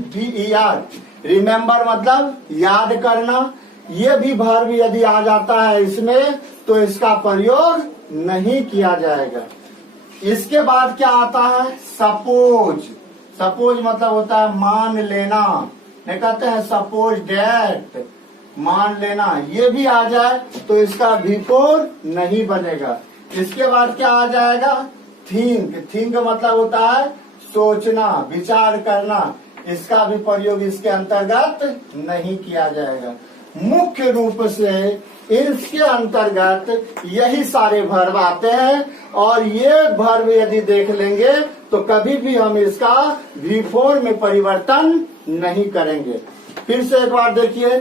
REMEMBER। रिमेम्बर मतलब याद करना। ये भी वर्ब यदि आ जाता है इसमें, तो इसका प्रयोग नहीं किया जाएगा। इसके बाद क्या आता है? सपोज। सपोज मतलब होता है मान लेना। नहीं कहते हैं सपोज डेट, मान लेना। ये भी आ जाए तो इसका V4 नहीं बनेगा। इसके बाद क्या आ जाएगा? थिंक। थिंक मतलब होता है सोचना, विचार करना। इसका भी प्रयोग इसके अंतर्गत नहीं किया जाएगा। मुख्य रूप से इसके अंतर्गत यही सारे वर्ब आते हैं, और ये वर्ब यदि देख लेंगे तो कभी भी हम इसका V4 में परिवर्तन नहीं करेंगे। फिर से एक बार देखिए,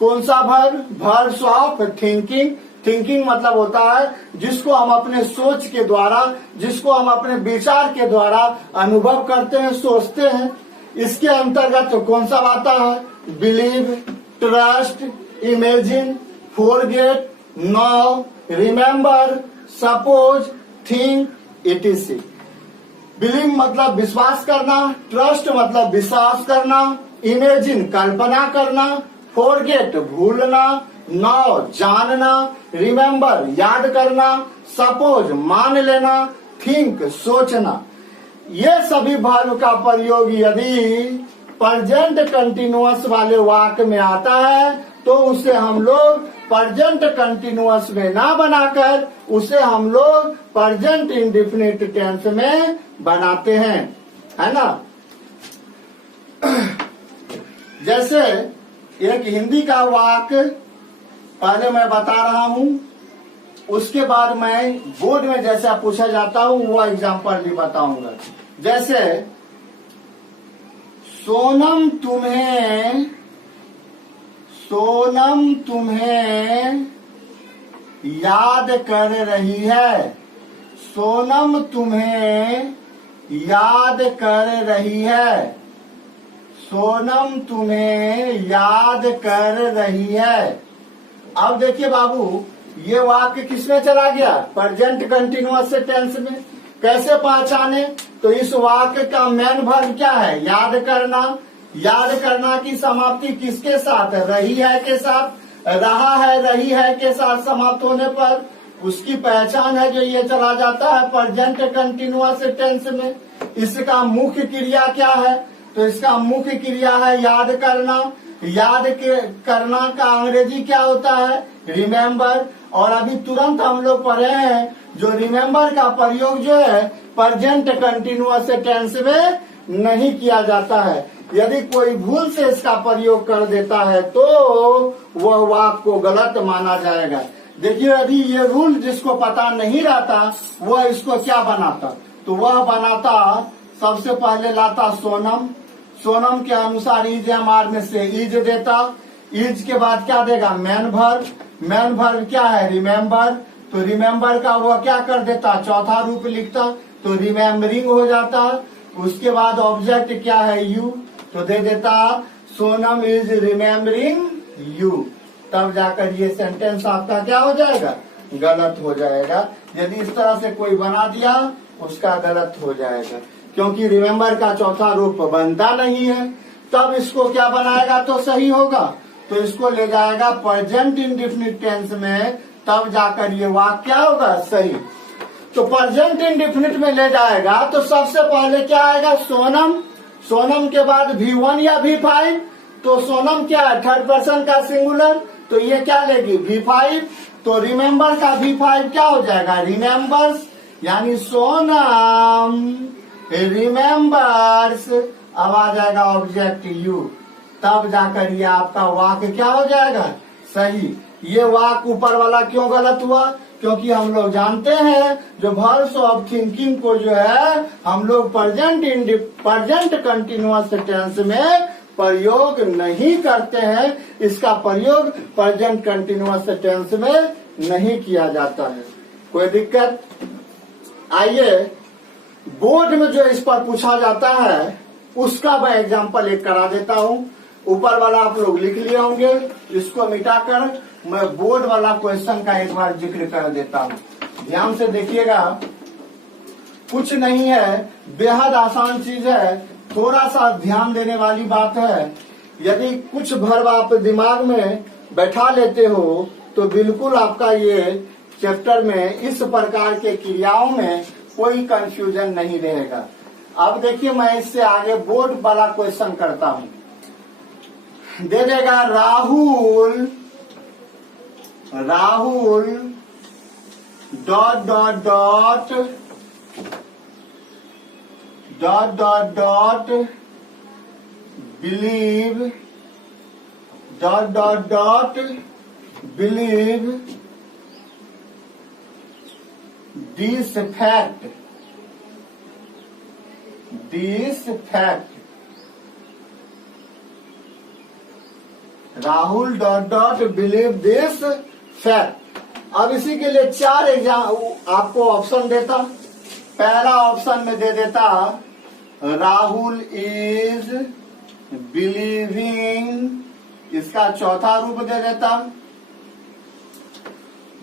कौन सा verb? Verbs of thinking. Thinking मतलब होता है जिसको हम अपने सोच के द्वारा, जिसको हम अपने विचार के द्वारा अनुभव करते हैं, सोचते हैं। इसके अंतर्गत कौन सा आता है? Believe, trust, imagine, forget, know, remember, suppose, think, etc। Believe मतलब विश्वास करना, ट्रस्ट मतलब विश्वास करना, इमेजिन कल्पना करना, फॉरगेट भूलना, नो जानना, रिमेम्बर याद करना, सपोज मान लेना, थिंक सोचना। ये सभी वर्ब का प्रयोग यदि प्रेजेंट कंटिन्यूअस वाले वाक्य में आता है तो उसे हम लोग प्रेजेंट कंटिन्यूअस में ना बनाकर उसे हम लोग प्रेजेंट इंडेफिनिट टेंस में बनाते हैं, है ना। जैसे एक हिंदी का वाक्य पहले मैं बता रहा हूं, उसके बाद मैं बोर्ड में जैसा पूछा जाता हूं वो एग्जाम्पल भी बताऊंगा। जैसे सोनम तुम्हें याद कर रही है। सोनम तुम्हें याद कर रही है। सोनम तुम्हें याद कर रही है। अब देखिए बाबू, ये वाक्य किसमें चला गया? प्रेजेंट कंटिन्यूअस टेंस में। कैसे पहचाने? तो इस वाक्य का मेन वर्ब क्या है? याद करना। याद करना की समाप्ति किसके साथ? रही है के साथ। रहा है, रही है के साथ समाप्त होने पर उसकी पहचान है जो ये चला जाता है प्रेजेंट कंटिन्यूअस टेंस में। इसका मुख्य क्रिया क्या है? तो इसका मुख्य क्रिया है याद करना। याद करना का अंग्रेजी क्या होता है? रिमेम्बर। और अभी तुरंत हम लोग पढ़े हैं जो रिमेम्बर का प्रयोग जो है प्रेजेंट कंटिन्यूअस टेंस में नहीं किया जाता है। यदि कोई भूल से इसका प्रयोग कर देता है तो वह वाक्य को गलत माना जाएगा। देखिए, यदि ये रूल जिसको पता नहीं रहता वह इसको क्या बनाता? तो वह बनाता, सबसे पहले लाता सोनम। सोनम के अनुसार इज एमआर में से इज देता। इज के बाद क्या देगा? Main verb. मेन वर्ब क्या है? रिमेम्बर। तो रिमेम्बर का वह क्या कर देता? चौथा रूप लिखता, तो रिमेम्बरिंग हो जाता। उसके बाद ऑब्जेक्ट क्या है? यू, तो दे देता सोनम इज रिमेम्बरिंग यू। तब जाकर ये सेंटेंस आपका क्या हो जाएगा? गलत हो जाएगा। यदि इस तरह से कोई बना दिया उसका गलत हो जाएगा, क्योंकि रिमेम्बर का चौथा रूप बनता नहीं है। तब इसको क्या बनाएगा तो सही होगा? तो इसको ले जाएगा प्रेजेंट इंडेफिनिट टेंस में, तब जाकर ये वाक्य क्या होगा? सही। तो प्रेजेंट इंडेफिनिट में ले जाएगा तो सबसे पहले क्या आएगा? सोनम। सोनम के बाद V1 या V5। तो सोनम क्या है? थर्ड पर्सन का सिंगुलर, तो ये क्या लेगी? V5। तो रिमेम्बर का V5 क्या हो जाएगा? रिमेम्बर्स। यानी सोनम रिमेम्बर्स। अब आ जाएगा ऑब्जेक्ट यू। तब जाकर ये आपका वाक्य क्या हो जाएगा? सही। ये वाक्य ऊपर वाला क्यों गलत हुआ? क्योंकि हम लोग जानते हैं जो वर्ब्स ऑफ थिंकिंग को जो है हम लोग प्रेजेंट कंटिन्यूअस टेंस में प्रयोग नहीं करते हैं। इसका प्रयोग प्रेजेंट कंटिन्यूअस टेंस में नहीं किया जाता है। कोई दिक्कत? आइए, बोर्ड में जो इस पर पूछा जाता है उसका मैं एग्जाम्पल एक करा देता हूँ। ऊपर वाला आप लोग लिख लिए होंगे, इसको मिटाकर मैं बोर्ड वाला क्वेश्चन का एक बार जिक्र कर देता हूँ। ध्यान से देखिएगा, कुछ नहीं है, बेहद आसान चीज है, थोड़ा सा ध्यान देने वाली बात है। यदि कुछ वर्ब आप दिमाग में बैठा लेते हो तो बिल्कुल आपका ये चैप्टर में इस प्रकार के क्रियाओं में कोई कंफ्यूजन नहीं रहेगा। अब देखिए, मैं इससे आगे बोर्ड वाला क्वेश्चन करता हूँ। दे देगा Rahul dot dot dot dot dot dot believe dot dot dot believe this fact Rahul dot dot believe this fact. अब इसी के लिए 4 एग्जाम आपको ऑप्शन देता। पहला ऑप्शन में दे देता राहुल इज बिलीविंग, इसका चौथा रूप दे देता।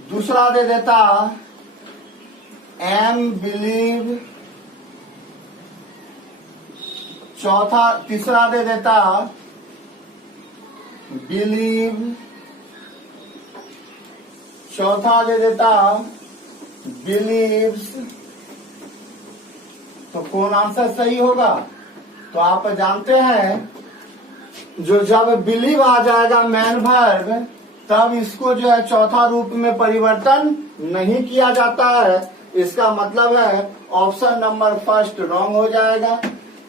दूसरा दे देता एम बिलीव, तीसरा दे देता बिलीव, चौथा दे देता बिलीव्स। तो कौन आंसर सही होगा? तो आप जानते हैं जो जब बिलीव आ जाएगा मेन वर्ब, तब इसको जो है चौथा रूप में परिवर्तन नहीं किया जाता है। इसका मतलब है ऑप्शन नंबर फर्स्ट रॉन्ग हो जाएगा।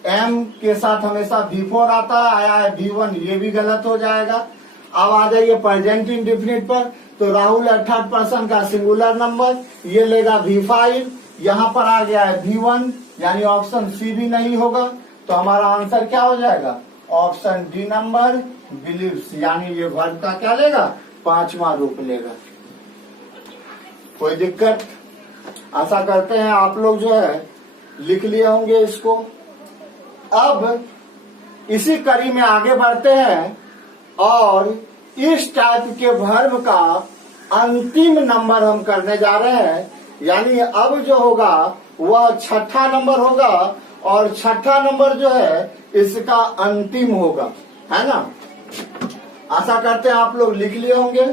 एम के साथ हमेशा V4 आता है, आया है V1, ये भी गलत हो जाएगा। अब आ जाइए प्रेजेंट इंडेफिनिट पर। तो राहुल थर्ड पर्सन का सिंगुलर नंबर, ये लेगा V5, यहाँ पर आ गया है V1, यानी ऑप्शन सी भी नहीं होगा। तो हमारा आंसर क्या हो जाएगा? ऑप्शन डी नंबर बिलीव्स, यानी ये वर्ब का क्या लेगा, 5वां रूप लेगा। कोई दिक्कत? आशा करते हैं आप लोग जो है लिख लिए होंगे इसको। अब इसी कड़ी में आगे बढ़ते हैं और इस टाइप के वर्ब का अंतिम नंबर हम करने जा रहे हैं, यानी अब जो होगा वह 6ठा नंबर होगा और 6ठा नंबर जो है इसका अंतिम होगा, है ना। आशा करते हैं आप लोग लिख लिए होंगे।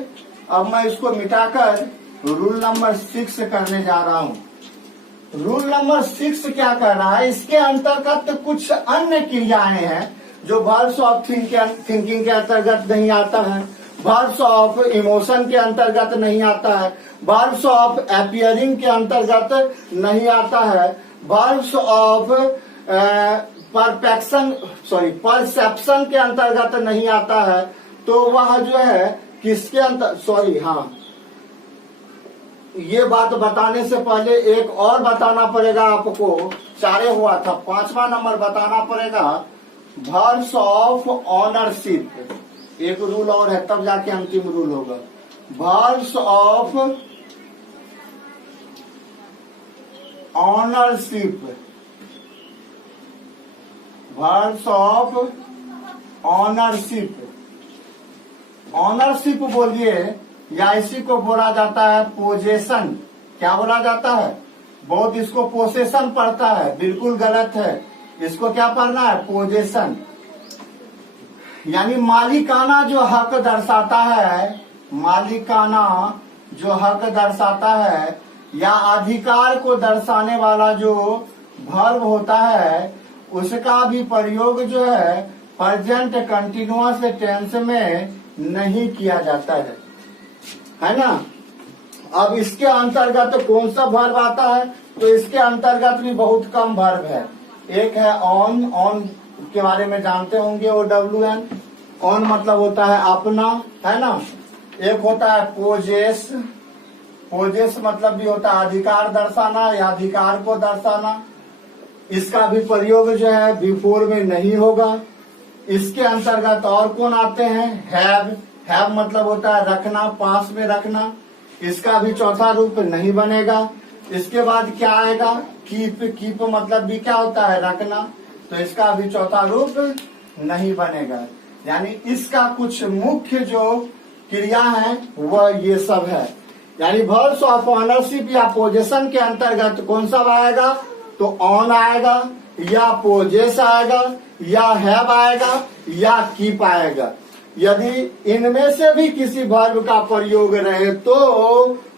अब मैं इसको मिटाकर रूल नंबर 6 करने जा रहा हूं। रूल नंबर 6 क्या कर रहा है, इसके अंतर्गत कुछ अन्य क्रियाएं हैं जो वर्ब्स ऑफ थिंकिंग के अंतर्गत नहीं आता है, वर्ब्स ऑफ इमोशन के अंतर्गत नहीं आता है, वर्ब्स ऑफ अपियरिंग के अंतर्गत नहीं आता है, वर्ब्स ऑफ परसेप्शन के अंतर्गत नहीं आता है। तो वह जो है किसके ये बात बताने से पहले एक और बताना पड़ेगा आपको। 4 हुआ था, 5वां नंबर बताना पड़ेगा वर्ब्स ऑफ ऑनरशिप। एक रूल और है, तब जाके अंतिम रूल होगा। Verbs of ownership, verbs of ownership. Ownership बोलिए या इसी को बोला जाता है पोजेशन। क्या बोला जाता है? बहुत इसको पोसेशन पढ़ता है, बिल्कुल गलत है। इसको क्या पढ़ना है? पोजेशन। यानी मालिकाना जो हक दर्शाता है, मालिकाना जो हक दर्शाता है या अधिकार को दर्शाने वाला जो वर्ब होता है उसका भी प्रयोग जो है प्रेजेंट कंटिन्यूअस टेंस में नहीं किया जाता है ना। अब इसके अंतर्गत कौन सा वर्ब आता है? तो इसके अंतर्गत भी बहुत कम वर्ब है। एक है ऑन, ऑन के बारे में जानते होंगे, OWN। ऑन मतलब होता है अपना, है ना। एक होता है पोजेस, पोजेस मतलब भी होता है अधिकार दर्शाना या अधिकार को दर्शाना। इसका भी प्रयोग जो है बिफोर में नहीं होगा। इसके अंतर्गत और कौन आते हैं? हैव, हैव मतलब होता है रखना, पास में रखना। इसका भी चौथा रूप नहीं बनेगा। इसके बाद क्या आएगा? कीप, कीप मतलब भी क्या होता है? रखना। तो इसका भी चौथा रूप नहीं बनेगा। यानी इसका कुछ मुख्य जो क्रिया है वह ये सब है। यानी वर्ब्स ऑफ ऑनरशिप या पोजेशन के अंतर्गत कौन सा आएगा? तो ऑन आएगा या पोजेस आएगा या हैव आएगा या कीप आएगा। यदि इनमें से भी किसी वर्ब का प्रयोग रहे तो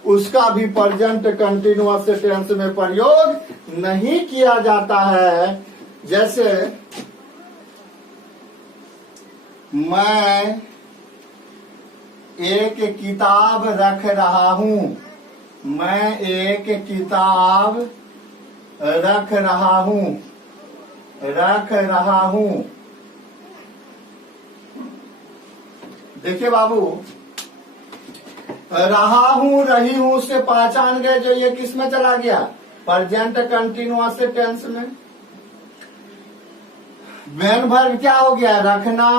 उसका भी प्रेजेंट कंटिन्यूअस टेंस में प्रयोग नहीं किया जाता है। जैसे मैं एक किताब रख रहा हूं, मैं एक किताब रख रहा हूं, रख रहा हूं। देखिए बाबू, रहा हूं, रही हूं से पहचान गए जो ये किस में चला गया? प्रेजेंट कंटिन्यूअस टेंस में। मेन वर्ब क्या हो गया? रखना।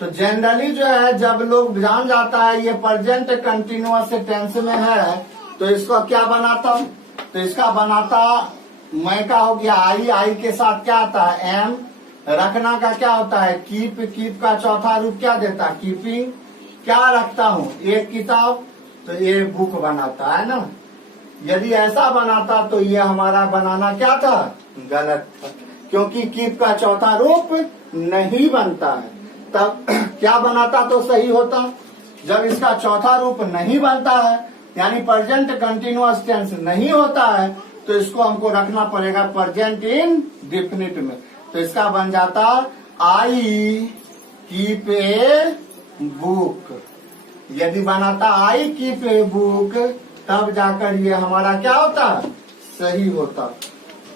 तो जनरली जो है जब लोग जान जाता है ये प्रेजेंट कंटिन्यूअस टेंस में है तो इसको क्या बनाता? तो इसका बनाता मैं का हो गया आई, आई के साथ क्या आता है? एम। रखना का क्या होता है? कीप, कीप का चौथा रूप क्या देता है? कीपिंग। क्या रखता हूं? एक किताब, तो ये बुक बनाता है ना। यदि ऐसा बनाता तो ये हमारा बनाना क्या था? गलत था, क्योंकि कीप का चौथा रूप नहीं बनता है। तब क्या बनाता तो सही होता? जब इसका चौथा रूप नहीं बनता है यानी प्रेजेंट कंटिन्यूअस टेंस नहीं होता है तो इसको हमको रखना पड़ेगा प्रेजेंट इन डेफिनिट में। तो इसका बन जाता आई कीप ए बुक। यदि बनाता आई कीप ए बुक तब जाकर ये हमारा क्या होता? सही होता।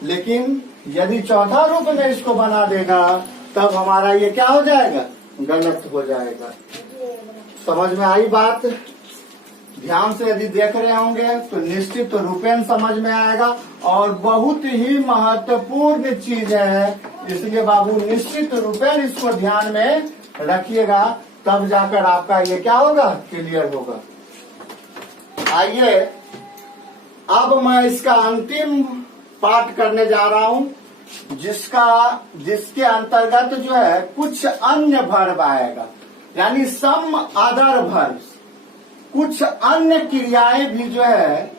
लेकिन यदि चौथा रूप में इसको बना देगा तब हमारा ये क्या हो जाएगा? गलत हो जाएगा। समझ में आई बात? ध्यान से यदि देख रहे होंगे तो निश्चित रूपेण समझ में आएगा। और बहुत ही महत्वपूर्ण चीज है इसलिए बाबू निश्चित रूपेण इसको ध्यान में रखिएगा, तब जाकर आपका ये क्या होगा, क्लियर होगा। आइए अब मैं इसका अंतिम पाठ करने जा रहा हूं, जिसके अंतर्गत जो है कुछ अन्य वर्ब आएगा, यानी सम अदर वर्ब। कुछ अन्य क्रियाएं भी जो है,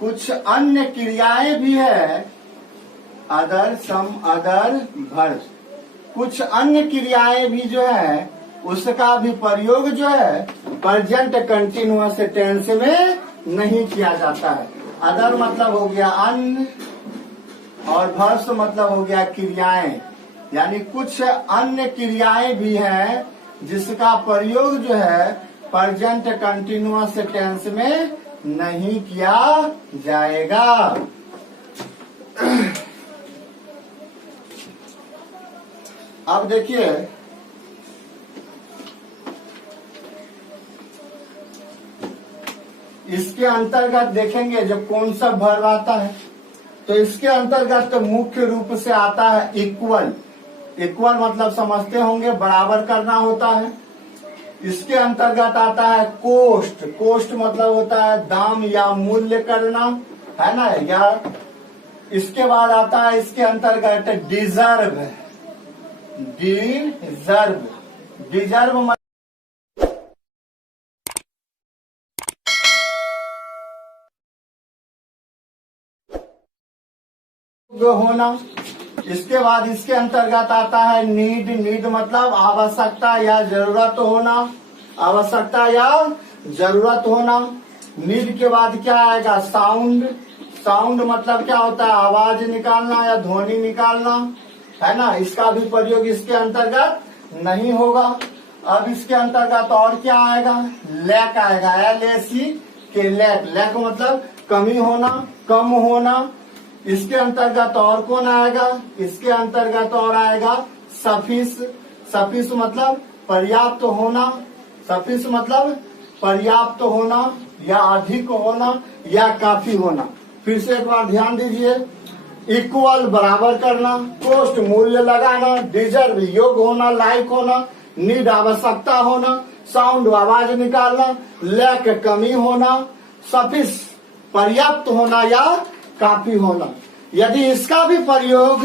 कुछ अन्य क्रियाएं भी है, अदर सम अदर वर्ब, कुछ अन्य क्रियाएं भी जो है उसका भी प्रयोग जो है प्रेजेंट कंटिन्यूअस टेंस में नहीं किया जाता है। अदर मतलब हो गया अन्य और वर्ब्स मतलब हो गया क्रियाएं, यानी कुछ अन्य क्रियाएं भी हैं जिसका प्रयोग जो है प्रेजेंट कंटिन्यूअस टेंस में नहीं किया जाएगा। अब देखिए इसके अंतर्गत देखेंगे जब कौन सा वर्ब आता है, तो इसके अंतर्गत तो मुख्य रूप से आता है इक्वल। इक्वल मतलब समझते होंगे बराबर करना होता है। इसके अंतर्गत आता है कोस्ट। कोस्ट मतलब होता है दाम या मूल्य करना, है ना। या इसके बाद आता है इसके अंतर्गत डिजर्व। डिजर्व डिजर्व होना। इसके बाद इसके अंतर्गत आता है नीड। नीड मतलब आवश्यकता या जरूरत होना, आवश्यकता या जरूरत होना। नीड के बाद क्या आएगा, साउंड। साउंड मतलब क्या होता है, आवाज निकालना या ध्वनि निकालना, है ना। इसका भी प्रयोग इसके अंतर्गत नहीं होगा। अब इसके अंतर्गत और क्या आएगा, लैक आएगा, LAC के लैक। लैक मतलब कमी होना, कम होना। इसके अंतर्गत और कौन आएगा, इसके अंतर्गत और आएगा सफिस। सफिस मतलब पर्याप्त होना। सफिस मतलब पर्याप्त होना या अधिक होना या काफी होना। फिर से एक बार ध्यान दीजिए, इक्वल बराबर करना, कोस्ट मूल्य लगाना, डिजर्व योग्य होना, लायक होना, नीड आवश्यकता होना, साउंड आवाज निकालना, लैक कमी होना, सफिस पर्याप्त होना या काफी होना। यदि इसका भी प्रयोग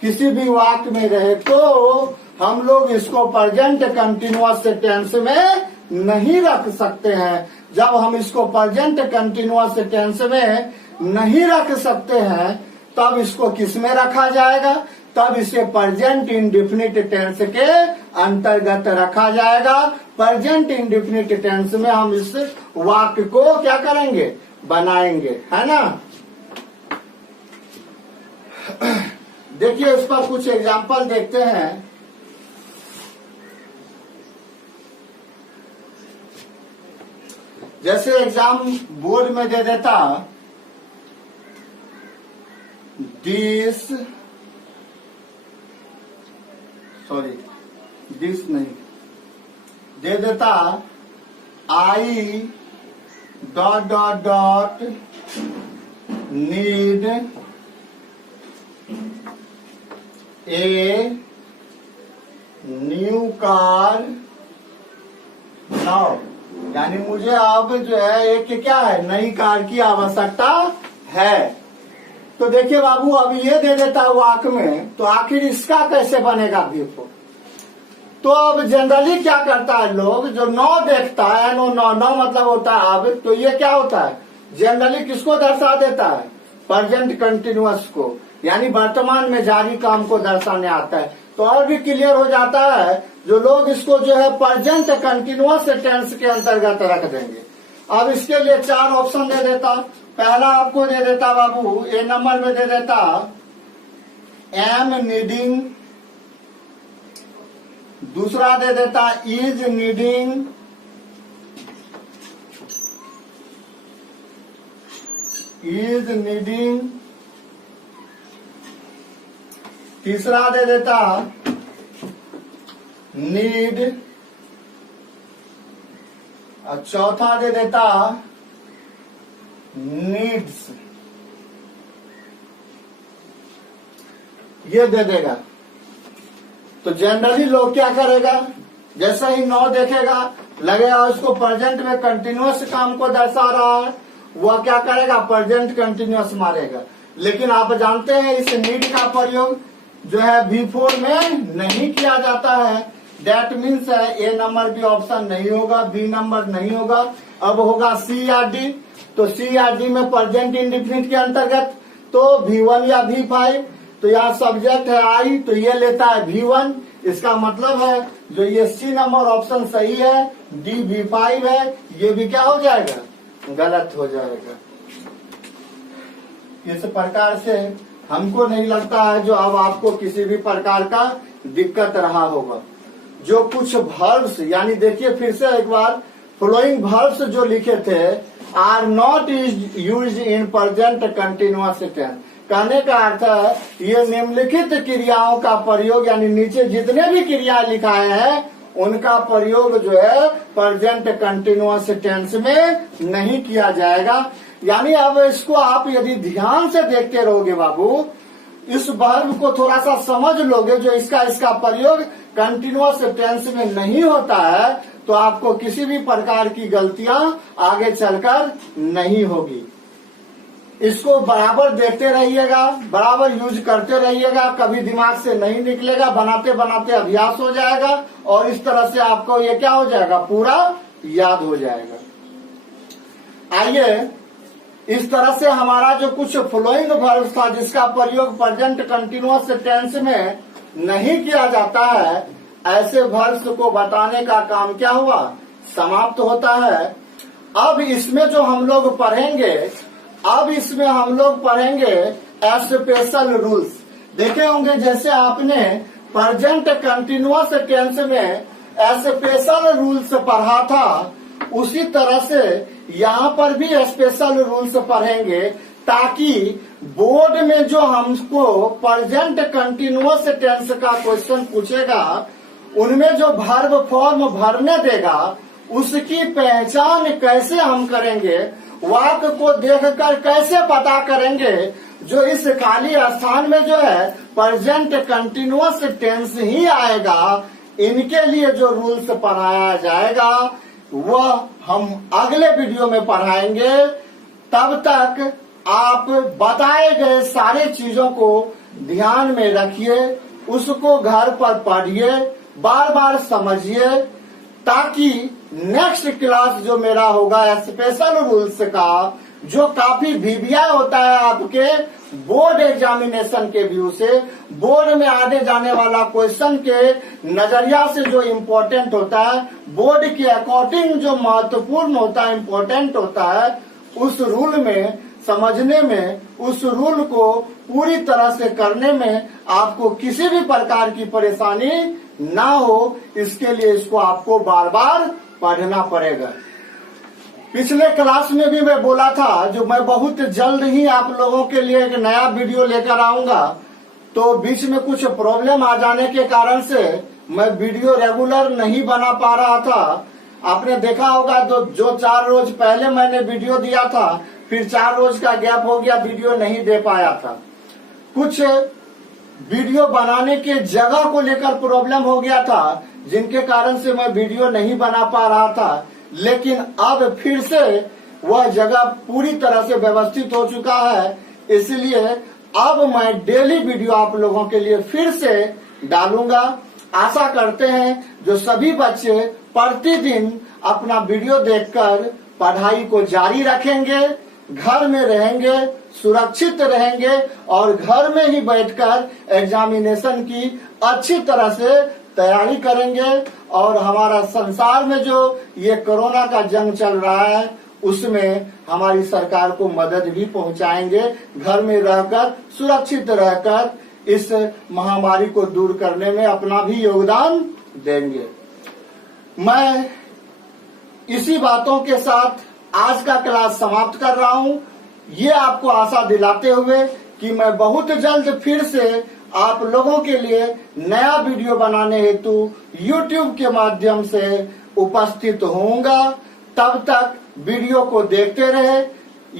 किसी भी वाक्य में रहे तो हम लोग इसको प्रेजेंट कंटिन्यूअस टेंस में नहीं रख सकते हैं। जब हम इसको प्रेजेंट कंटिन्यूअस टेंस में नहीं रख सकते हैं तब इसको किस में रखा जाएगा, तब इसे प्रेजेंट इंडेफिनिट टेंस के अंतर्गत रखा जाएगा। प्रेजेंट इंडेफिनिट टेंस में हम इस वाक्य को क्या करेंगे, बनाएंगे, है ना। देखिए इस पर कुछ एग्जाम्पल देखते हैं। जैसे एग्जाम बोर्ड में दे देता दिस नहीं, दे देता आई ... need a new car now, यानी मुझे अब जो है एक क्या है, नई कार की आवश्यकता है। तो देखिए बाबू अब ये दे देता वाक्य में, तो आखिर इसका कैसे बनेगा देखो। तो अब जनरली क्या करता है लोग, जो नौ देखता है, नो मतलब होता है अब, तो ये क्या होता है जनरली किसको दर्शा देता है, प्रेजेंट कंटिन्यूअस को, यानी वर्तमान में जारी काम को दर्शाने आता है। तो और भी क्लियर हो जाता है, जो लोग इसको जो है प्रेजेंट कंटिन्यूअस टेंस के अंतर्गत रख देंगे। अब इसके लिए 4 ऑप्शन दे देता। पहला आपको दे देता बाबू, ए नंबर में दे देता एम नीडिंग, दूसरा दे देता इज नीडिंग, तीसरा दे देता नीड, और चौथा दे देता नीड्स। ये दे देगा। तो जनरली लोग क्या करेगा, जैसा ही 9 देखेगा लगेगा उसको प्रेजेंट में कंटिन्यूअस काम को दर्शा रहा है, वह क्या करेगा, प्रेजेंट कंटिन्यूअस मारेगा। लेकिन आप जानते हैं इस नीड का प्रयोग जो है V4 में नहीं किया जाता है। दैट मीन्स ए नंबर भी ऑप्शन नहीं होगा, बी नंबर नहीं होगा, अब होगा सी या डी। तो सी या डी में प्रेजेंट इंडेफिनिट के अंतर्गत तो V1 या V5, तो यहाँ सब्जेक्ट है आई, तो ये लेता है V1। इसका मतलब है जो ये सी नंबर ऑप्शन सही है, डी V5 है, ये भी क्या हो जाएगा, गलत हो जाएगा। इस प्रकार से हमको नहीं लगता है जो अब आपको किसी भी प्रकार का दिक्कत रहा होगा। जो कुछ वर्ब्स, यानी देखिए फिर से एक बार, फ्लोइंग वर्ब्स जो लिखे थे are not used in present continuous tense. कहने का अर्थ है ये निम्नलिखित क्रियाओं का प्रयोग, यानी नीचे जितने भी क्रियाएं लिखाए हैं उनका प्रयोग जो है प्रेजेंट कंटिन्यूअस टेंस में नहीं किया जाएगा। यानी अब इसको आप यदि ध्यान से देखते रहोगे बाबू, इस वर्ब को थोड़ा सा समझ लोगे, जो इसका प्रयोग कंटिन्यूअस टेंस में नहीं होता है, तो आपको किसी भी प्रकार की गलतियां आगे चलकर नहीं होगी। इसको बराबर देखते रहिएगा, बराबर यूज करते रहिएगा, कभी दिमाग से नहीं निकलेगा, बनाते बनाते अभ्यास हो जाएगा और इस तरह से आपको ये क्या हो जाएगा, पूरा याद हो जाएगा। आइए, इस तरह से हमारा जो कुछ फ्लोइंग वर्ब्स था जिसका प्रयोग प्रेजेंट कंटिन्यूअस टेंस में नहीं किया जाता है, ऐसे वर्ब्स को बताने का काम क्या हुआ, समाप्त होता है। अब इसमें जो हम लोग पढ़ेंगे, स्पेशल रूल्स। देखे होंगे जैसे आपने प्रेजेंट कंटिन्यूअस टेंस में स्पेशल रूल्स पढ़ा था, उसी तरह से यहाँ पर भी स्पेशल रूल्स पढ़ेंगे, ताकि बोर्ड में जो हमको प्रेजेंट कंटिन्यूअस टेंस का क्वेश्चन पूछेगा, उनमें जो वर्ब फॉर्म भरने देगा उसकी पहचान कैसे हम करेंगे, वाक्य को देखकर कैसे पता करेंगे जो इस खाली स्थान में जो है प्रेजेंट कंटिन्यूअस टेंस ही आएगा। इनके लिए जो रूल्स पढ़ाया जाएगा वह हम अगले वीडियो में पढ़ाएंगे। तब तक आप बताए गए सारे चीजों को ध्यान में रखिए, उसको घर पर पढ़िए, बार बार समझिए, ताकि नेक्स्ट क्लास जो मेरा होगा स्पेशल रूल्स का, जो काफी वीवीआई होता है आपके बोर्ड एग्जामिनेशन के व्यू से, बोर्ड में आने जाने वाला क्वेश्चन के नजरिया से जो इम्पोर्टेंट होता है, बोर्ड के अकॉर्डिंग जो महत्वपूर्ण होता है, इम्पोर्टेंट होता है, उस रूल में समझने में, उस रूल को पूरी तरह से करने में आपको किसी भी प्रकार की परेशानी ना हो, इसके लिए इसको आपको बार बार पढ़ना पड़ेगा। पिछले क्लास में भी मैं बोला था जो मैं बहुत जल्द ही आप लोगों के लिए एक नया वीडियो लेकर आऊंगा, तो बीच में कुछ प्रॉब्लम आ जाने के कारण से मैं वीडियो रेगुलर नहीं बना पा रहा था। आपने देखा होगा तो जो 4 रोज पहले मैंने वीडियो दिया था, फिर 4 रोज का गैप हो गया, वीडियो नहीं दे पाया था। कुछ वीडियो बनाने के जगह को लेकर प्रॉब्लम हो गया था, जिनके कारण से मैं वीडियो नहीं बना पा रहा था। लेकिन अब फिर से वह जगह पूरी तरह से व्यवस्थित हो चुका है, इसलिए अब मैं डेली वीडियो आप लोगों के लिए फिर से डालूंगा। आशा करते हैं जो सभी बच्चे प्रतिदिन अपना वीडियो देखकर पढ़ाई को जारी रखेंगे, घर में रहेंगे, सुरक्षित रहेंगे और घर में ही बैठकर एग्जामिनेशन की अच्छी तरह से तैयारी करेंगे। और हमारा संसार में जो ये कोरोना का जंग चल रहा है, उसमें हमारी सरकार को मदद भी पहुंचाएंगे। घर में रहकर, सुरक्षित रहकर इस महामारी को दूर करने में अपना भी योगदान देंगे। मैं इसी बातों के साथ आज का क्लास समाप्त कर रहा हूं, ये आपको आशा दिलाते हुए कि मैं बहुत जल्द फिर से आप लोगों के लिए नया वीडियो बनाने हेतु YouTube के माध्यम से उपस्थित होऊंगा। तब तक वीडियो को देखते रहे।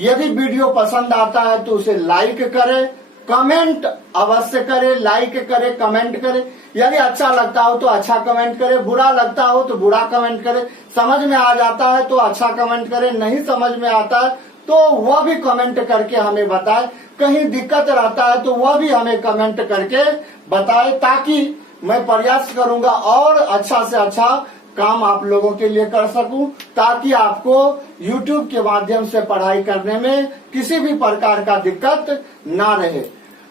यदि वीडियो पसंद आता है तो उसे लाइक करें, कमेंट अवश्य करे, लाइक करे, कमेंट करे। यदि अच्छा लगता हो तो अच्छा कमेंट करे, बुरा लगता हो तो बुरा कमेंट करे। समझ में आ जाता है तो अच्छा कमेंट करे, नहीं समझ में आता है तो वह भी कमेंट करके हमें बताए। कहीं दिक्कत रहता है तो वह भी हमें कमेंट करके बताए, ताकि मैं प्रयास करूंगा और अच्छा से अच्छा काम आप लोगों के लिए कर सकूं, ताकि आपको YouTube के माध्यम से पढ़ाई करने में किसी भी प्रकार का दिक्कत ना रहे।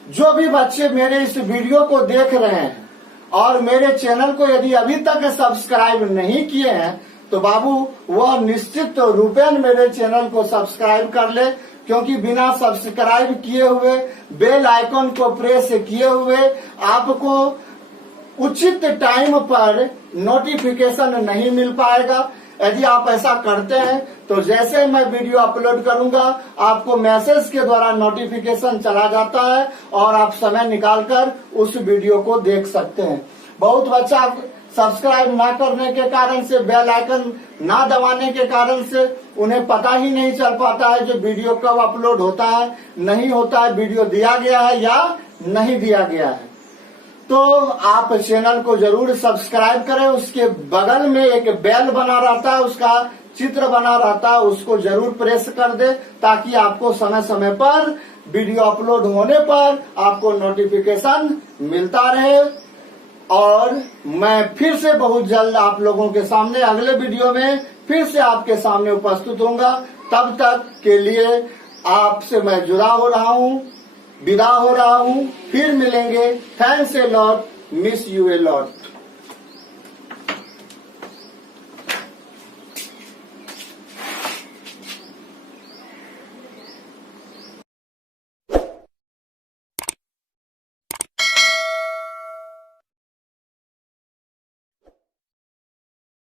जो भी बच्चे मेरे इस वीडियो को देख रहे हैं और मेरे चैनल को यदि अभी तक सब्सक्राइब नहीं किए हैं तो बाबू वह निश्चित रूपेण मेरे चैनल को सब्सक्राइब कर ले, क्योंकि बिना सब्सक्राइब किए हुए, बेल आइकन को प्रेस किए हुए आपको उचित टाइम पर नोटिफिकेशन नहीं मिल पाएगा। यदि आप ऐसा करते हैं तो जैसे मैं वीडियो अपलोड करूंगा आपको मैसेज के द्वारा नोटिफिकेशन चला जाता है और आप समय निकालकर उस वीडियो को देख सकते हैं। बहुत बच्चा सब्सक्राइब ना करने के कारण से, बेल आइकन ना दबाने के कारण से उन्हें पता ही नहीं चल पाता है जो वीडियो कब अपलोड होता है, नहीं होता है, वीडियो दिया गया है या नहीं दिया गया है। तो आप चैनल को जरूर सब्सक्राइब करें। उसके बगल में एक बेल बना रहता है, उसका चित्र बना रहता है, उसको जरूर प्रेस कर दे, ताकि आपको समय समय पर वीडियो अपलोड होने पर आपको नोटिफिकेशन मिलता रहे। और मैं फिर से बहुत जल्द आप लोगों के सामने अगले वीडियो में फिर से आपके सामने उपस्थित होऊंगा। तब तक के लिए आपसे मैं जुड़ा हो रहा हूँ, विदा हो रहा हूँ। फिर मिलेंगे। Thanks a lot, miss U a lot.